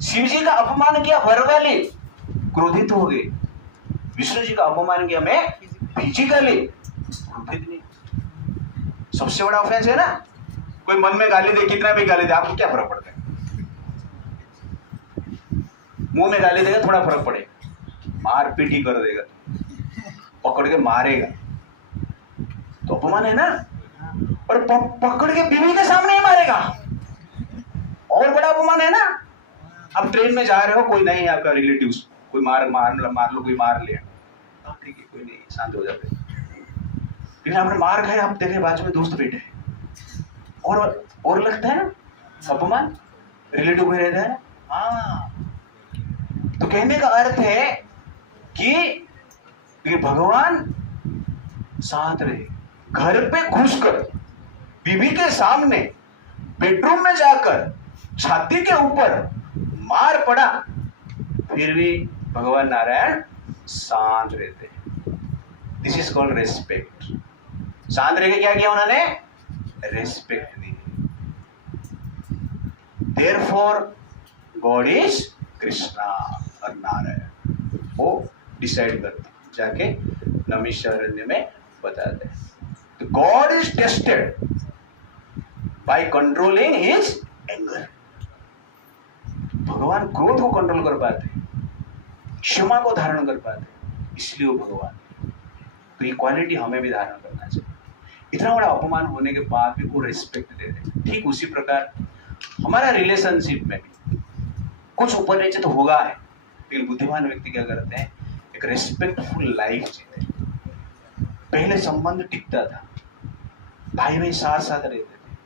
शिव जी का अपमान किया, वर्बली क्रोधित हो गए, विष्णु जी का अपमान किया, मैं फिजिकली क्रोधित नहीं। सबसे बड़ा ऑफेंस है ना, कोई मन में गाली दे, कितना भी गाली दे, आपको क्या फर्क पड़ता है? मुंह में गाली देगा थोड़ा फर्क पड़ेगा, मार पीट ही कर देगा, पकड़ के मारेगा तो अपमान है ना, और पकड़ के बीवी के सामने ही मारेगा, और बड़ा अपमान है ना। अब ट्रेन में जा रहे हो, कोई नहीं है आपका रिलेटिव, कोई मार लो, कोई मार लिया, ठीक है कोई नहीं, शांत हो जाते, लेकिन आपने मार खाए, आप देखे बाजू में दोस्त बैठे और लगता है ना अपमान, रिलेटिव में रहता है ना। हाँ, तो कहने का अर्थ है कि भगवान साथ रहे, घर पे घुसकर बीवी के सामने बेडरूम में जाकर छाती के ऊपर मार पड़ा, फिर भी भगवान नारायण शांत रहते। This is called respect. शांत रह के क्या किया उन्होंने? Respect the. Therefore God is Krishna और नारायण, वो डिसाइड करते, जाके नमिषारण्य में बताते हैं। God is tested by controlling his anger. भगवान क्रोध को कंट्रोल कर पाते, क्षमा को धारण कर पाते, इसलिए वो भगवान। तो ये क्वालिटी हमें भी धारण करना चाहिए। इतना बड़ा अपमान होने के बाद भी वो रिस्पेक्ट दे रहे। ठीक उसी प्रकार हमारा रिलेशनशिप में भी कुछ ऊपर नीचे तो होगा है, लेकिन बुद्धिमान व्यक्ति क्या करते हैं, एक रेस्पेक्टफुल लाइफ जीते। पहले संबंध टिकता था, भाई भाई साथ साथ रहते थे,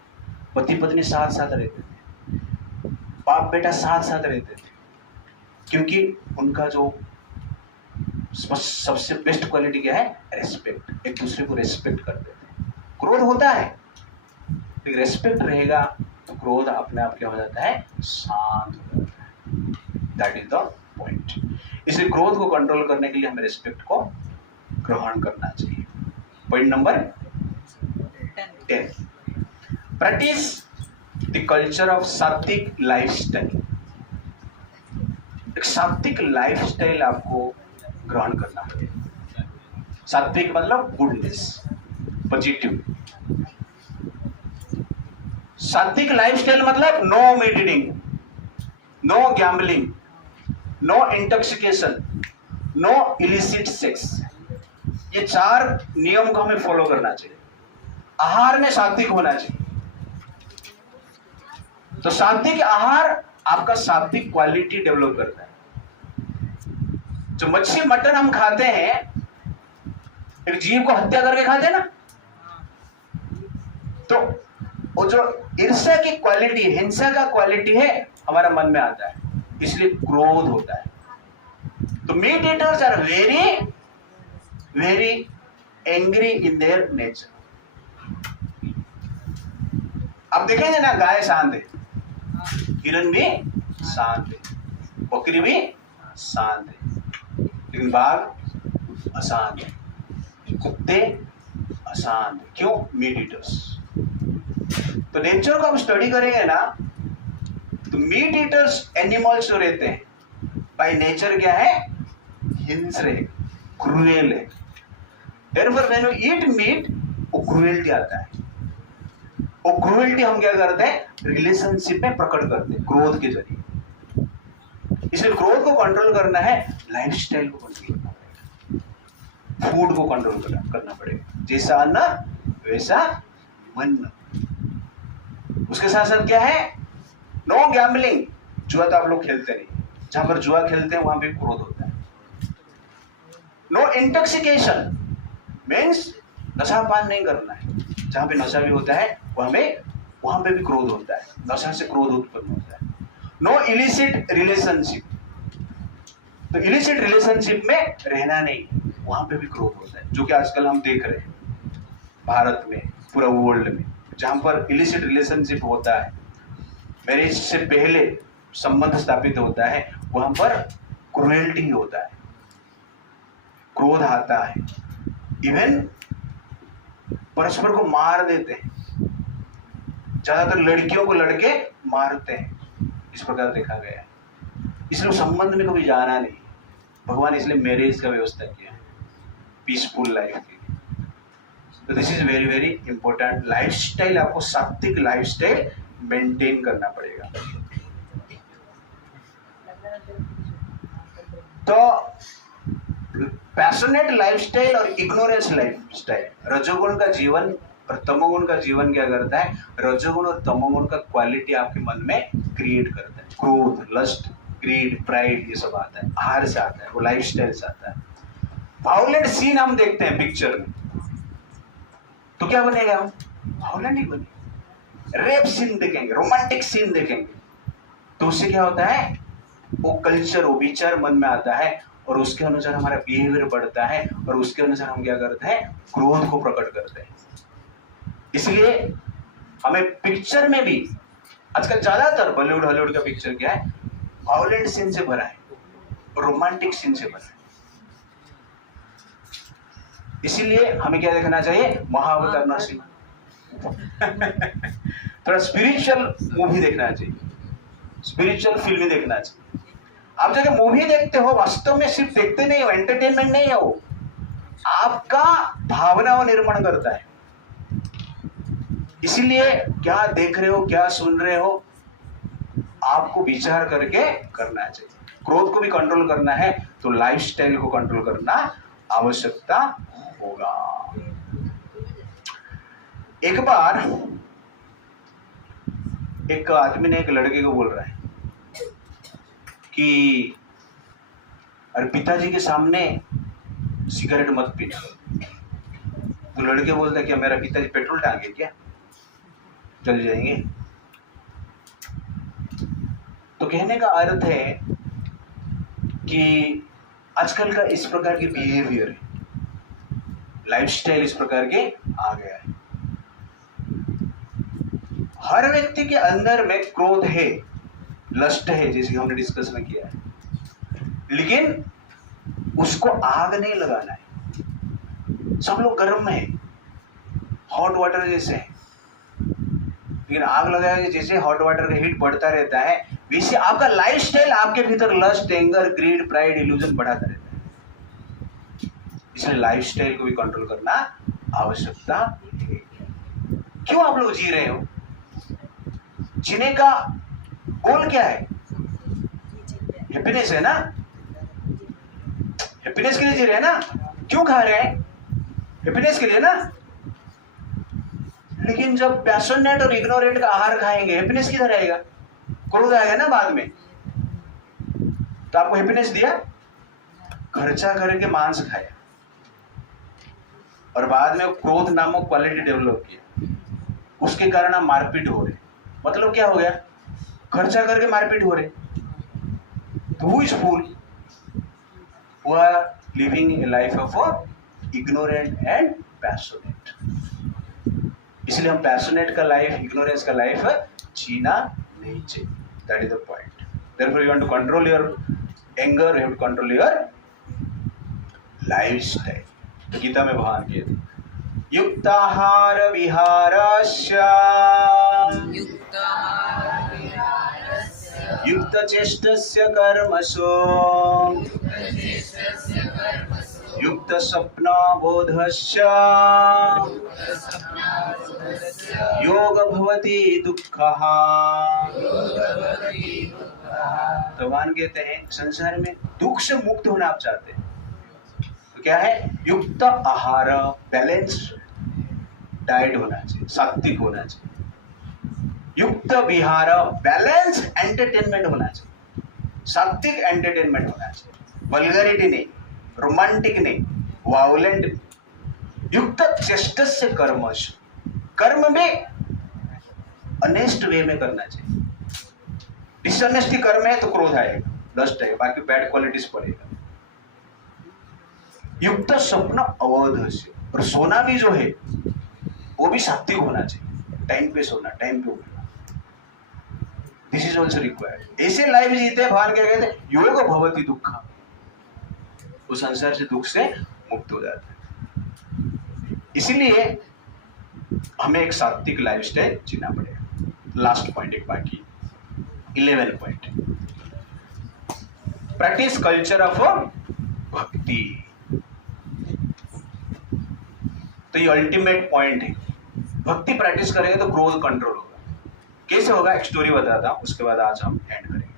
पति पत्नी साथ साथ रहते थे, बाप बेटा साथ साथ रहते थे, क्योंकि उनका जो सबसे बेस्ट क्वालिटी क्या है? रेस्पेक्ट। एक दूसरे को रेस्पेक्ट करते थे। क्रोध होता है, लेकिन रेस्पेक्ट रहेगा तो क्रोध अपने आप क्या हो जाता है? शांत हो जाता है। That is the point. इसलिए क्रोध को कंट्रोल करने के लिए हमें रेस्पेक्ट को ग्रहण करना चाहिए। Point number 10, practice the culture of sattvik lifestyle. एक सात्विक लाइफस्टाइल आपको ग्रहण करना है। सात्विक मतलब गुडनेस, पॉजिटिव। सात्विक लाइफस्टाइल मतलब no meat eating, no gambling, no intoxication, no illicit sex. ये 4 नियम को हमें फॉलो करना चाहिए। आहार में सात्विक होना चाहिए। तो सात्विक आहार आपका सात्विक क्वालिटी डेवलप करता है। जो मच्छी मटन हम खाते हैं, एक जीव को हत्या करके खाते हैं ना, तो वो जो ईर्ष्या की क्वालिटी, हिंसा का क्वालिटी है, हमारा मन में आता है, इसलिए क्रोध होता है। तो meat eaters are very very angry in their nature. आप देखेंगे ना, गाय शांत है, हिरन भी शांत है, बकरी भी शांत है, लेकिन बाघ अशांत है। कुत्ते अशांत, क्यों? Meet eaters. तो नेचर को हम स्टडी करेंगे ना, तो मीट ईटर्स एनिमल्स जो रहते हैं बाय नेचर क्या है? हिंस्र है, क्रूएल है। Therefore, when you eat meat, वो क्रूएल्टी आता है। वो क्रूएल्टी हम क्या करते हैं? रिलेशनशिप में प्रकट करते हैं क्रोध के जरिए। इसलिए क्रोध को कंट्रोल करना है, लाइफस्टाइल को कंट्रोल करना पड़ेगा, फूड को कंट्रोल करना पड़ेगा। जैसा अन्न वैसा मन। उसके साथ साथ क्या है? No gambling. जुआ तो आप लोग खेलते नहीं, जहां पर जुआ खेलते हैं वहां पे क्रोध होता है। नो इंटॉक्सिकेशन मीन्स नशा पान नहीं करना है। जहां पे नशा भी होता है वहां पे भी क्रोध होता है, नशा से क्रोध उत्पन्न होता है। नो इलिसिट रिलेशनशिप, तो इलिसिट रिलेशनशिप में रहना नहीं, वहां पे भी क्रोध होता है, जो कि आजकल हम देख रहे हैं भारत में, पूरा वर्ल्ड में, जहां पर इलिसिट रिलेशनशिप होता है, मैरिज से पहले संबंध स्थापित होता है, वहां पर क्रूएल्टी होता है, क्रोध आता है, इवन परस्पर को मार देते हैं। ज्यादातर लड़कियों को लड़के मारते हैं, इस प्रकार देखा गया है। इसलिए संबंध में कभी जाना नहीं, भगवान इसलिए मैरिज का व्यवस्था किया है पीसफुल लाइफ के लिए। तो this is very very important. Lifestyle, आपको सात्विक लाइफस्टाइल मेंटेन करना पड़ेगा। तो पैशनेट लाइफस्टाइल और इग्नोरेंस लाइफस्टाइल, रजोगुण का जीवन और तमोगुण का जीवन क्या करता है? रजोगुण और तमोगुण का क्वालिटी आपके मन में क्रिएट करता है। क्रोध, लस्ट, ग्रीड, प्राइड, ये सब आता है, आहार से आता है, वो लाइफस्टाइल से आता है। वायलेंट सीन हम देखते हैं पिक्चर में, तो क्या बनेगा? हम वायलेंट ही बनेगा। रेप सीन देखेंगे, रोमांटिक सीन देखेंगे, तो उससे क्या होता है? वो कल्चर, वो विचार मन में आता है और उसके अनुसार हमारा बिहेवियर बढ़ता है और उसके अनुसार हम क्या करते हैं? क्रोध को प्रकट करते हैं। इसलिए हमें पिक्चर में भी, आजकल ज्यादातर बॉलीवुड हॉलीवुड का पिक्चर क्या है? वायलेंट सीन से भरा है, रोमांटिक सीन से भरा है। इसीलिए हमें क्या देखना चाहिए? महाअवतार नरसिंह। थोड़ा स्पिरिचुअल मूवी देखना चाहिए, स्पिरिचुअल फिल्म देखना चाहिए। आप जब मूवी देखते हो, वास्तव में सिर्फ देखते नहीं हो, एंटरटेनमेंट नहीं है वो, आपका भावना वो निर्माण करता है। इसीलिए क्या देख रहे हो, क्या सुन रहे हो, आपको विचार करके करना चाहिए। क्रोध को भी कंट्रोल करना है तो लाइफस्टाइल को कंट्रोल करना आवश्यकता होगा। एक बार एक आदमी ने एक लड़के को बोल रहा है कि अरे पिताजी के सामने सिगरेट मत पीना। तो लड़के बोलता है कि मेरा पिताजी पेट्रोल टांगे क्या, जल जाएंगे। तो कहने का अर्थ है कि आजकल का इस प्रकार की बिहेवियर है, लाइफस्टाइल इस प्रकार के आ गया है। हर व्यक्ति के अंदर में क्रोध है, लस्ट है, जैसे हमने डिस्कस में किया है, लेकिन उसको आग नहीं लगाना है। सब लोग गर्म में है, हॉट वाटर जैसे है, लेकिन आग लगाया जैसे हॉट वाटर का हीट बढ़ता रहता है, वैसे आपका लाइफस्टाइल आपके भीतर lust, anger, greed, pride, illusion बढ़ाता रहता है। इसलिए लाइफस्टाइल को भी कंट्रोल करना आवश्यकता है। क्यों आप लोग जी रहे हो? जीने का गोल क्या है? हैप्पीनेस है ना, हैप्पीनेस के लिए जी रहे हैं ना। क्यों खा रहे हैं? हैप्पीनेस के लिए ना। लेकिन जब पैशनेट और इग्नोरेंट का आहार खाएंगे, हैप्पीनेस किधर आएगा? क्रोध आएगा ना बाद में। तो आपको हैप्पीनेस दिया, खर्चा करके मांस खाया और बाद में क्रोध नामक क्वालिटी डेवलप किया, उसके कारण आप मारपीट हो रहे। मतलब क्या हो गया? खर्चा करके मारपीट हो रहे। तो who is fool? who are living a life of ignorant and passionate। इसलिए हम पैशनेट का लाइफ, इग्नोरेंस का लाइफ जीना नहीं चाहिए। That is the point. therefore you want to control your anger, you have to control your lifestyle। Gita में भगवान कहते युक्ताहार विहारस्य युक्तचेष्टस्य कर्मसु युक्तस्वप्नबोधस्य योग भवति दुःखः। भगवान कहते हैं संसार में दुख से मुक्त होना आप चाहते हैं तो क्या है? युक्त आहार, बैलेंस्ड डाइट होना चाहिए, सात्विक होना चाहिए। युक्त विहार, बैलेंस एंटरटेनमेंट होना चाहिए, सात्विक एंटरटेनमेंट होना चाहिए, वल्गरिटी नहीं, रोमांटिक नहीं, वायलेंट नहीं। युक्त चेष्टस्य कर्मश, कर्म में अनेस्ट वे में करना चाहिए। डिसऑनेस्टी कर्म है तो क्रोध आएगा, लस्ट आएगा, बाकी बैड क्वालिटीज पड़ेगा। युक्त स्वप्न अवध से, और सोना भी जो है वो भी सात्विक होना चाहिए, टाइम पे सोना, टाइम पे उठना। This is also required. ऐसे लाइफ जीते भगवान क्या कहते हैं? योग भवति दुःख, वो संसार से दुख से मुक्त हो जाता है। इसीलिए हमें एक सात्विक लाइफ स्टाइल जीना पड़ेगा। लास्ट पॉइंट एक बाकी, 11 पॉइंट, प्रैक्टिस कल्चर ऑफ भक्ति। तो ये अल्टीमेट पॉइंट है। भक्ति प्रैक्टिस करेंगे तो क्रोध कंट्रोल होगा। कैसे होगा? एक स्टोरी बताता हूं, उसके बाद आज हम एंड करेंगे।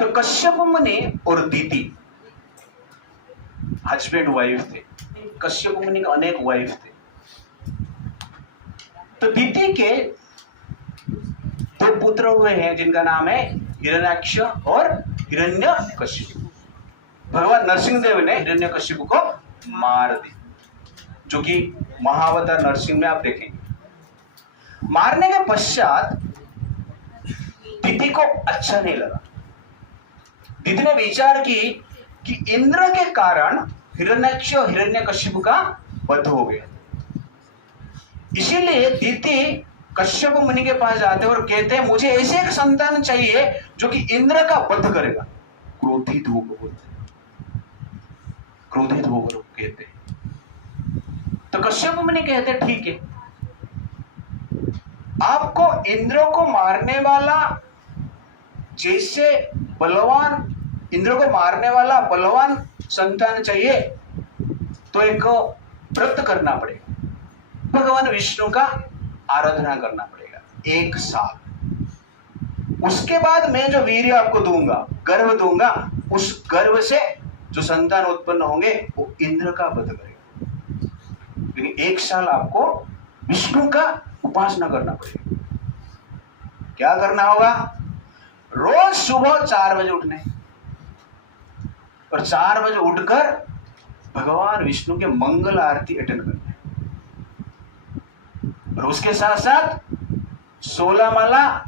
तो कश्यप मुनि और दीति हस्बैंड वाइफ थे। कश्यप मुनि के अनेक वाइफ थे। तो दीति के दो पुत्र हुए हैं जिनका नाम है हिरण्याक्ष और हिरण्यकशिपु। भगवान नरसिंहदेव ने हिरण्यकशिपु को मार दी, जो कि महावतार नरसिंह में आप देखेंगे। मारने के पश्चात दीति को अच्छा नहीं लगा। दीति ने विचार की कि इंद्र के कारण हिरण्याक्ष और हिरण्यकशिपु का वध हो गया। इसीलिए दीति कश्यप मुनि के पास जाते हैं और कहते हैं मुझे ऐसे एक संतान चाहिए जो कि इंद्र का वध करेगा। क्रोधित होकर कहते हैं। तो कश्यप मुनि कहते हैं ठीक है, आपको इंद्र को मारने वाला जैसे बलवान, इंद्र को मारने वाला बलवान संतान चाहिए तो एक व्रत करना पड़ेगा, भगवान विष्णु का आराधना करना पड़ेगा 1 साल। उसके बाद मैं जो वीर्य आपको दूंगा, गर्भ दूंगा, उस गर्भ से जो संतान उत्पन्न होंगे वो इंद्र का वध करेगा। लेकिन 1 साल आपको विष्णु का उपासना करना पड़ेगा। क्या करना होगा? रोज सुबह 4 बजे उठने और 4 बजे उठकर भगवान विष्णु के मंगल आरती अटेंड करना है। और उसके साथ साथ 16 माला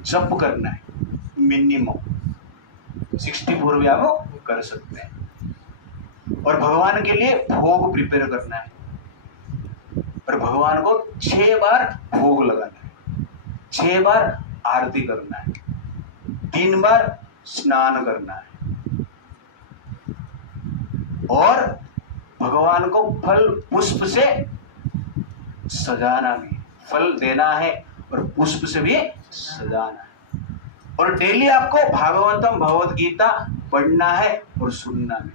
जप करना है, मिनिमम 64 भी आप कर सकते हैं। और भगवान के लिए भोग प्रिपेयर करना है और भगवान को 6 बार भोग लगाना है, 6 बार आरती करना है, 3 बार स्नान करना है और भगवान को फल पुष्प से सजाना भी, फल देना है और पुष्प से भी सजाना है। और डेली आपको भागवतम भगवत गीता पढ़ना है और सुनना भी।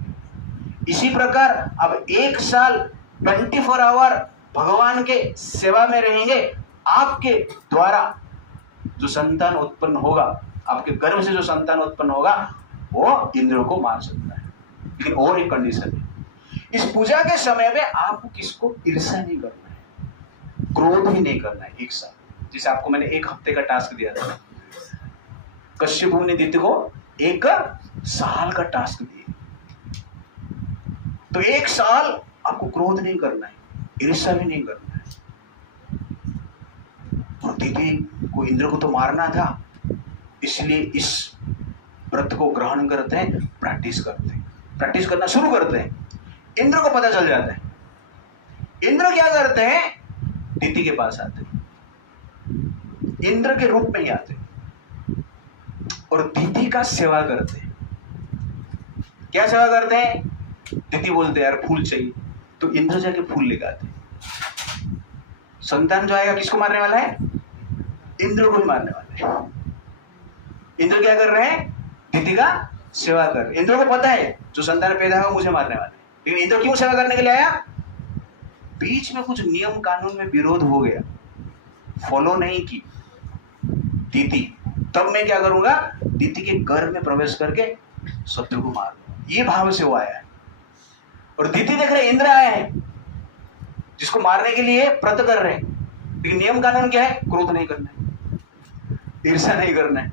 इसी प्रकार अब 1 साल 24 आवर भगवान के सेवा में रहेंगे। आपके द्वारा जो संतान उत्पन्न होगा, आपके गर्भ से जो संतान उत्पन्न होगा वो इंद्र को मार सकता है। लेकिन और एक कंडीशन है, इस पूजा के समय में आपको किसको ईर्ष्या नहीं करना है, क्रोध भी नहीं करना है 1 साल। जिसे आपको मैंने 1 हफ्ते का टास्क दिया था, कश्यप मुनि दीति को 1 साल का टास्क दिया। तो 1 साल आपको क्रोध नहीं करना है, ईर्ष्या भी नहीं करना है। और दीति को इंद्र को तो मारना था, इसलिए इस व्रत को ग्रहण करते हैं, प्रैक्टिस करते हैं, प्रैक्टिस करना शुरू करते हैं। इंद्र को पता चल जाता है। इंद्र क्या करते हैं? दीति के पास आते हैं, इंद्र के रूप में ही आते हैं और दीति का सेवा करते हैं। क्या सेवा करते हैं? दीदी बोलते हैं यार फूल चाहिए, तो इंद्र जाके फूल लेके आते। संतान जो आएगा किसको मारने वाला है? इंद्र को ही मारने वाला है। इंद्र क्या कर रहे हैं? दीदी का सेवा कर रहे। इंद्र को पता है जो संतान पैदा होगा मुझे मारने वाला है, लेकिन इंद्र क्यों सेवा करने के लिए आया? बीच में कुछ नियम कानून में विरोध हो गया, फॉलो नहीं की दीदी, तब मैं क्या करूंगा? दीदी के घर में प्रवेश करके शत्रु को मार दूंगा। ये भाव से वो आया है। और दीदी देख रहे इंद्र आया है जिसको मारने के लिए व्रत कर रहे हैं, लेकिन नियम कानून क्या है? क्रोध नहीं करना है, ईर्ष्या नहीं करना है।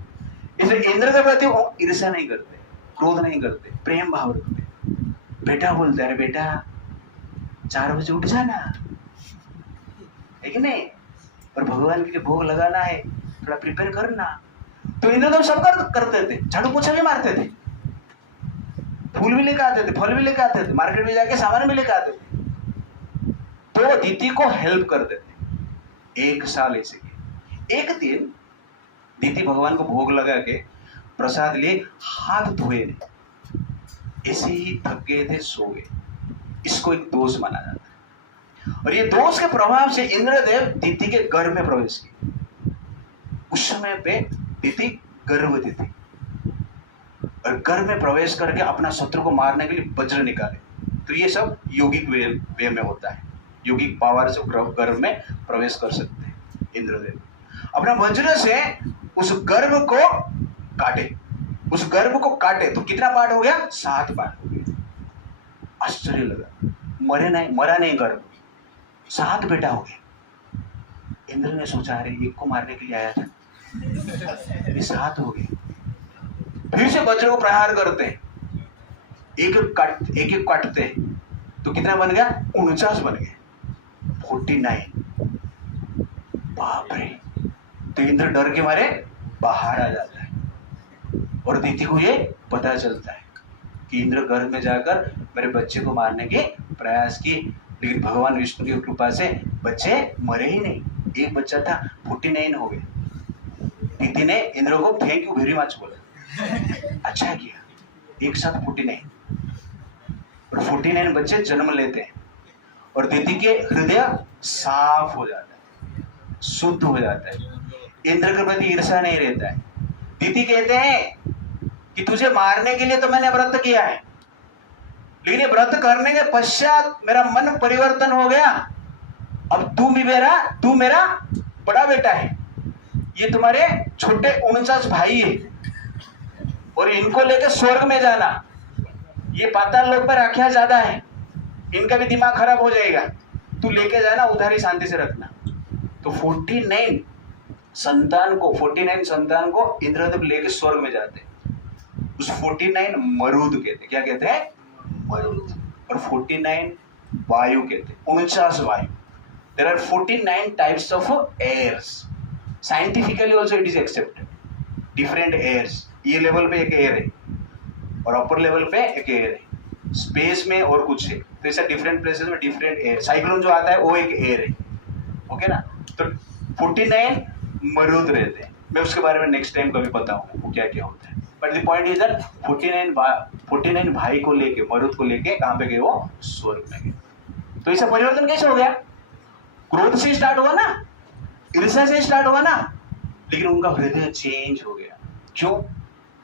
इसलिए इंद्र के प्रति वो ईर्ष्या नहीं करते, क्रोध नहीं करते, प्रेम भाव रखते। बेटा बोलते अरे बेटा 4 बजे उठ जाना, है कि नहीं? और भगवान के लिए भोग लगाना है, थोड़ा प्रिपेयर करना। तो इंद्र तो सब करते थे, झाड़ू पोछा भी मारते थे, फूल भी लेकर आते थे, फल भी लेकर आते थे, मार्केट में जाके सामान भी लेकर आते थे। तो दीदी को हेल्प करते थे। 1 साल ऐसे किए। एक दिन दीदी भगवान को भोग लगा के प्रसाद लिए, हाथ धोए नहीं, ऐसे ही थक गए थे, सो गए। इसको एक दोष माना जाता है। और ये दोष के प्रभाव से इंद्रदेव दीदी के घर में प्रवेश किए। उस समय पे दीदी गर्भवती थी और घर में प्रवेश करके अपना शत्रु को मारने के लिए वज्र निकाले। तो ये सब योगिक वे में होता है, योगिक पावर से गर्भ में प्रवेश कर सकते हैं इंद्रदेव। अपना वज्र से उस गर्भ को काटे, उस गर्भ को काटे तो कितना पार्ट हो गया? 7 पार्ट हो गया। आश्चर्य लगा, मरा नहीं गर्भ, 7 बेटा हो गए। इंद्र ने सोचा अरे एक को मारने के लिए आया था, अभी 7 हो गए। फिर से वज्र को प्रहार करते हैं, एक काटते हैं तो कितना बन गया? 49 बन गए, 49। बाप रे! तो इंद्र डर के मारे बाहर आ जाता है और दीदी को ये पता चलता है कि इंद्र घर में जाकर मेरे बच्चे को मारने के प्रयास किए, लेकिन भगवान विष्णु की कृपा से बच्चे मरे ही नहीं। एक बच्चा था, 49 हो गए। दीदी ने इंद्र को थैंक यू वेरी मच बोला, अच्छा किया, एक साथ 49। और 49 बच्चे जन्म लेते हैं और दीदी के हृदय साफ हो जाता है, शुद्ध हो जाता है, इंद्र के प्रति ईर्ष्या नहीं रहता है। दीदी कहते हैं कि तुझे मारने के लिए तो मैंने व्रत किया है, लेकिन व्रत करने के पश्चात मेरा मन परिवर्तन हो गया। अब तू मेरा बड़ा बेटा है, ये तुम्हारे छोटे 49 भाई है और इनको लेकर स्वर्ग में जाना। ये पाताल लोक पर आख्या ज्यादा है, इनका भी दिमाग खराब हो जाएगा, तू लेके जाना, उधारी शांति से रखना। तो 49 संतान को इंद्रदेव लेके स्वर्ग में जाते। उस 49 मरुद कहते, क्या कहते हैं? मरुद। और 49 वायु कहते, 49 वायु। There are 49 types of airs. Scientifically also it is accepted. Different airs, ये लेवल पे एक एयर है और अपर लेवल पे एक एयर है, स्पेस में और कुछ है। तो ऐसा डिफरेंट प्लेसेस में डिफरेंट एयर। साइक्लोन जो आता है वो एक एयर है, ओके ना? तो 49 मरुद रहते हैं, मैं उसके बारे में नेक्स्ट टाइम कभी बताऊंगा वो क्या क्या होता है। But the point is that 49 भाई को लेके, मरुद को लेके कहाँ पे गए? वो स्वर्ग में गए। तो ऐसा परिवर्तन कैसे हो गया? क्रोध से स्टार्ट हुआ ना, ईर्ष्या से स्टार्ट हुआ ना, लेकिन उनका हृदय चेंज हो गया। क्यों?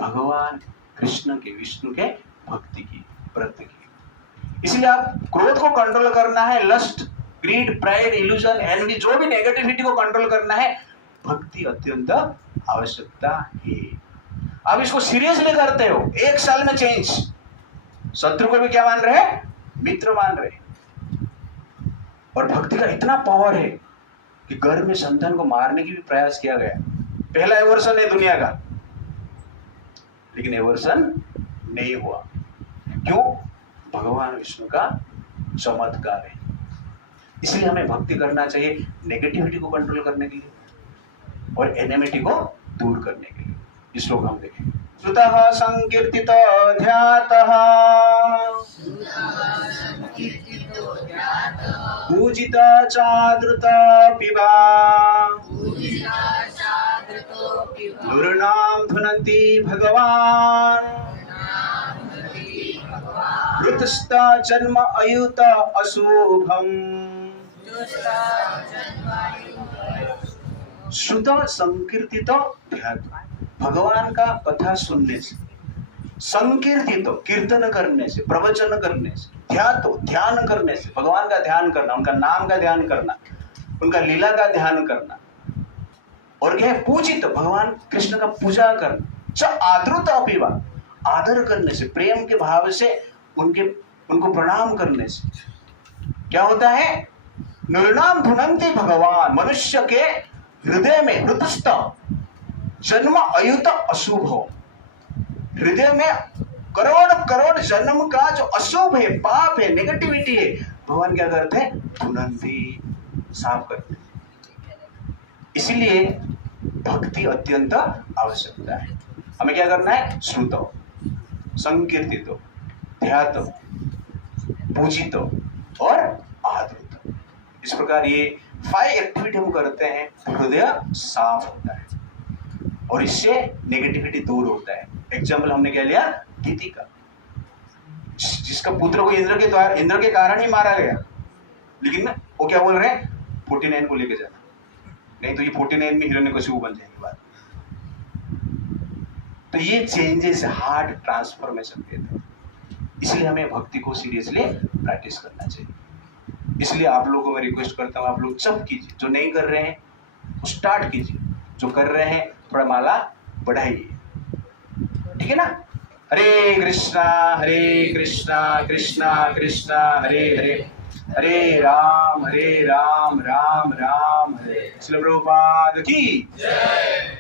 भगवान कृष्ण के, विष्णु के भक्ति की, व्रत की। इसलिए आप क्रोध को कंट्रोल करना है, lust, greed, pride, illusion, envy, जो भी नेगेटिविटी को कंट्रोल करना है, भक्ति अत्यंत आवश्यकता है। आप इसको सीरियसली करते हो, 1 साल में चेंज। शत्रु को भी क्या मान रहे हैं? मित्र मान रहे। और भक्ति का इतना पावर है कि घर में संतान को मारने की भी प्रयास किया गया। पहला एवर्सन है दुनिया का, लेकिन एवर्सन नहीं हुआ। क्यों? भगवान विष्णु का चमत्कार है। इसलिए हमें भक्ति करना चाहिए नेगेटिविटी को कंट्रोल करने के लिए और एनिमिटी को दूर करने के लिए। इस श्लोक हम देखें। श्रुतः संकीर्तित ध्यातः पूजित चादृत पिबा दुर्नाम धुनन्ति भगवान ऋतस्ता जन्म अयुत अशुभम। श्रुत संकीर्तित ध्यात, भगवान का कथा सुनने से, संकीर्तित कीर्तन करने से, प्रवचन करने से, ध्यान करने से, भगवान का ध्यान करना, उनका नाम का ध्यान करना, उनका लीला का ध्यान करना, और क्या है, पूजित, भगवान कृष्ण का पूजा करना, च आदृत अपिवा, आदर करने से, प्रेम के भाव से उनको प्रणाम करने से क्या होता है, नृणाम धुनंति भगवान, मनुष्य के हृदय में हृतस्थ जन्म अयुत अशुभ हो, हृदय में करोड़ करोड़ जन्म का जो अशुभ है, पाप है, नेगेटिविटी है, भगवान क्या करते हैं, धुनंति, साफ करते हैं। इसलिए भक्ति अत्यंत आवश्यकता है। हमें क्या करना है, श्रुतो, संकीर्तितो, ध्यातो, पूजितो और आदृतो। इस प्रकार ये 5 एक्टिविटी हम करते हैं, हृदय साफ होता है और इससे नेगेटिविटी दूर होता है। एग्जाम्पल हमने क्या लिया, दीति का, जिसका पुत्र को इंद्र के कारण ही मारा गया, लेकिन वो क्या बोल रहे हैं, 49 को लेके जाना, नहीं तो ये 49 में हिरण्यकशिपु बन जाएगी बात। तो ये चेंजेस, हार्ड ट्रांसफॉर्मेशन देते हैं। इसलिए हमें भक्ति को सीरियसली प्रैक्टिस करना चाहिए। इसलिए आप लोगों को मैं रिक्वेस्ट करता हूँ, आप लोग जप कीजिए, जो नहीं कर रहे हैं वो स्टार्ट कीजिए, जो कर रहे हैं थोड़ा माला बढ़ाइए, ठीक है ना। हरे कृष्णा कृष्णा कृष्णा हरे हरे, हरे राम राम राम हरे। श्रील प्रभुपाद की जय।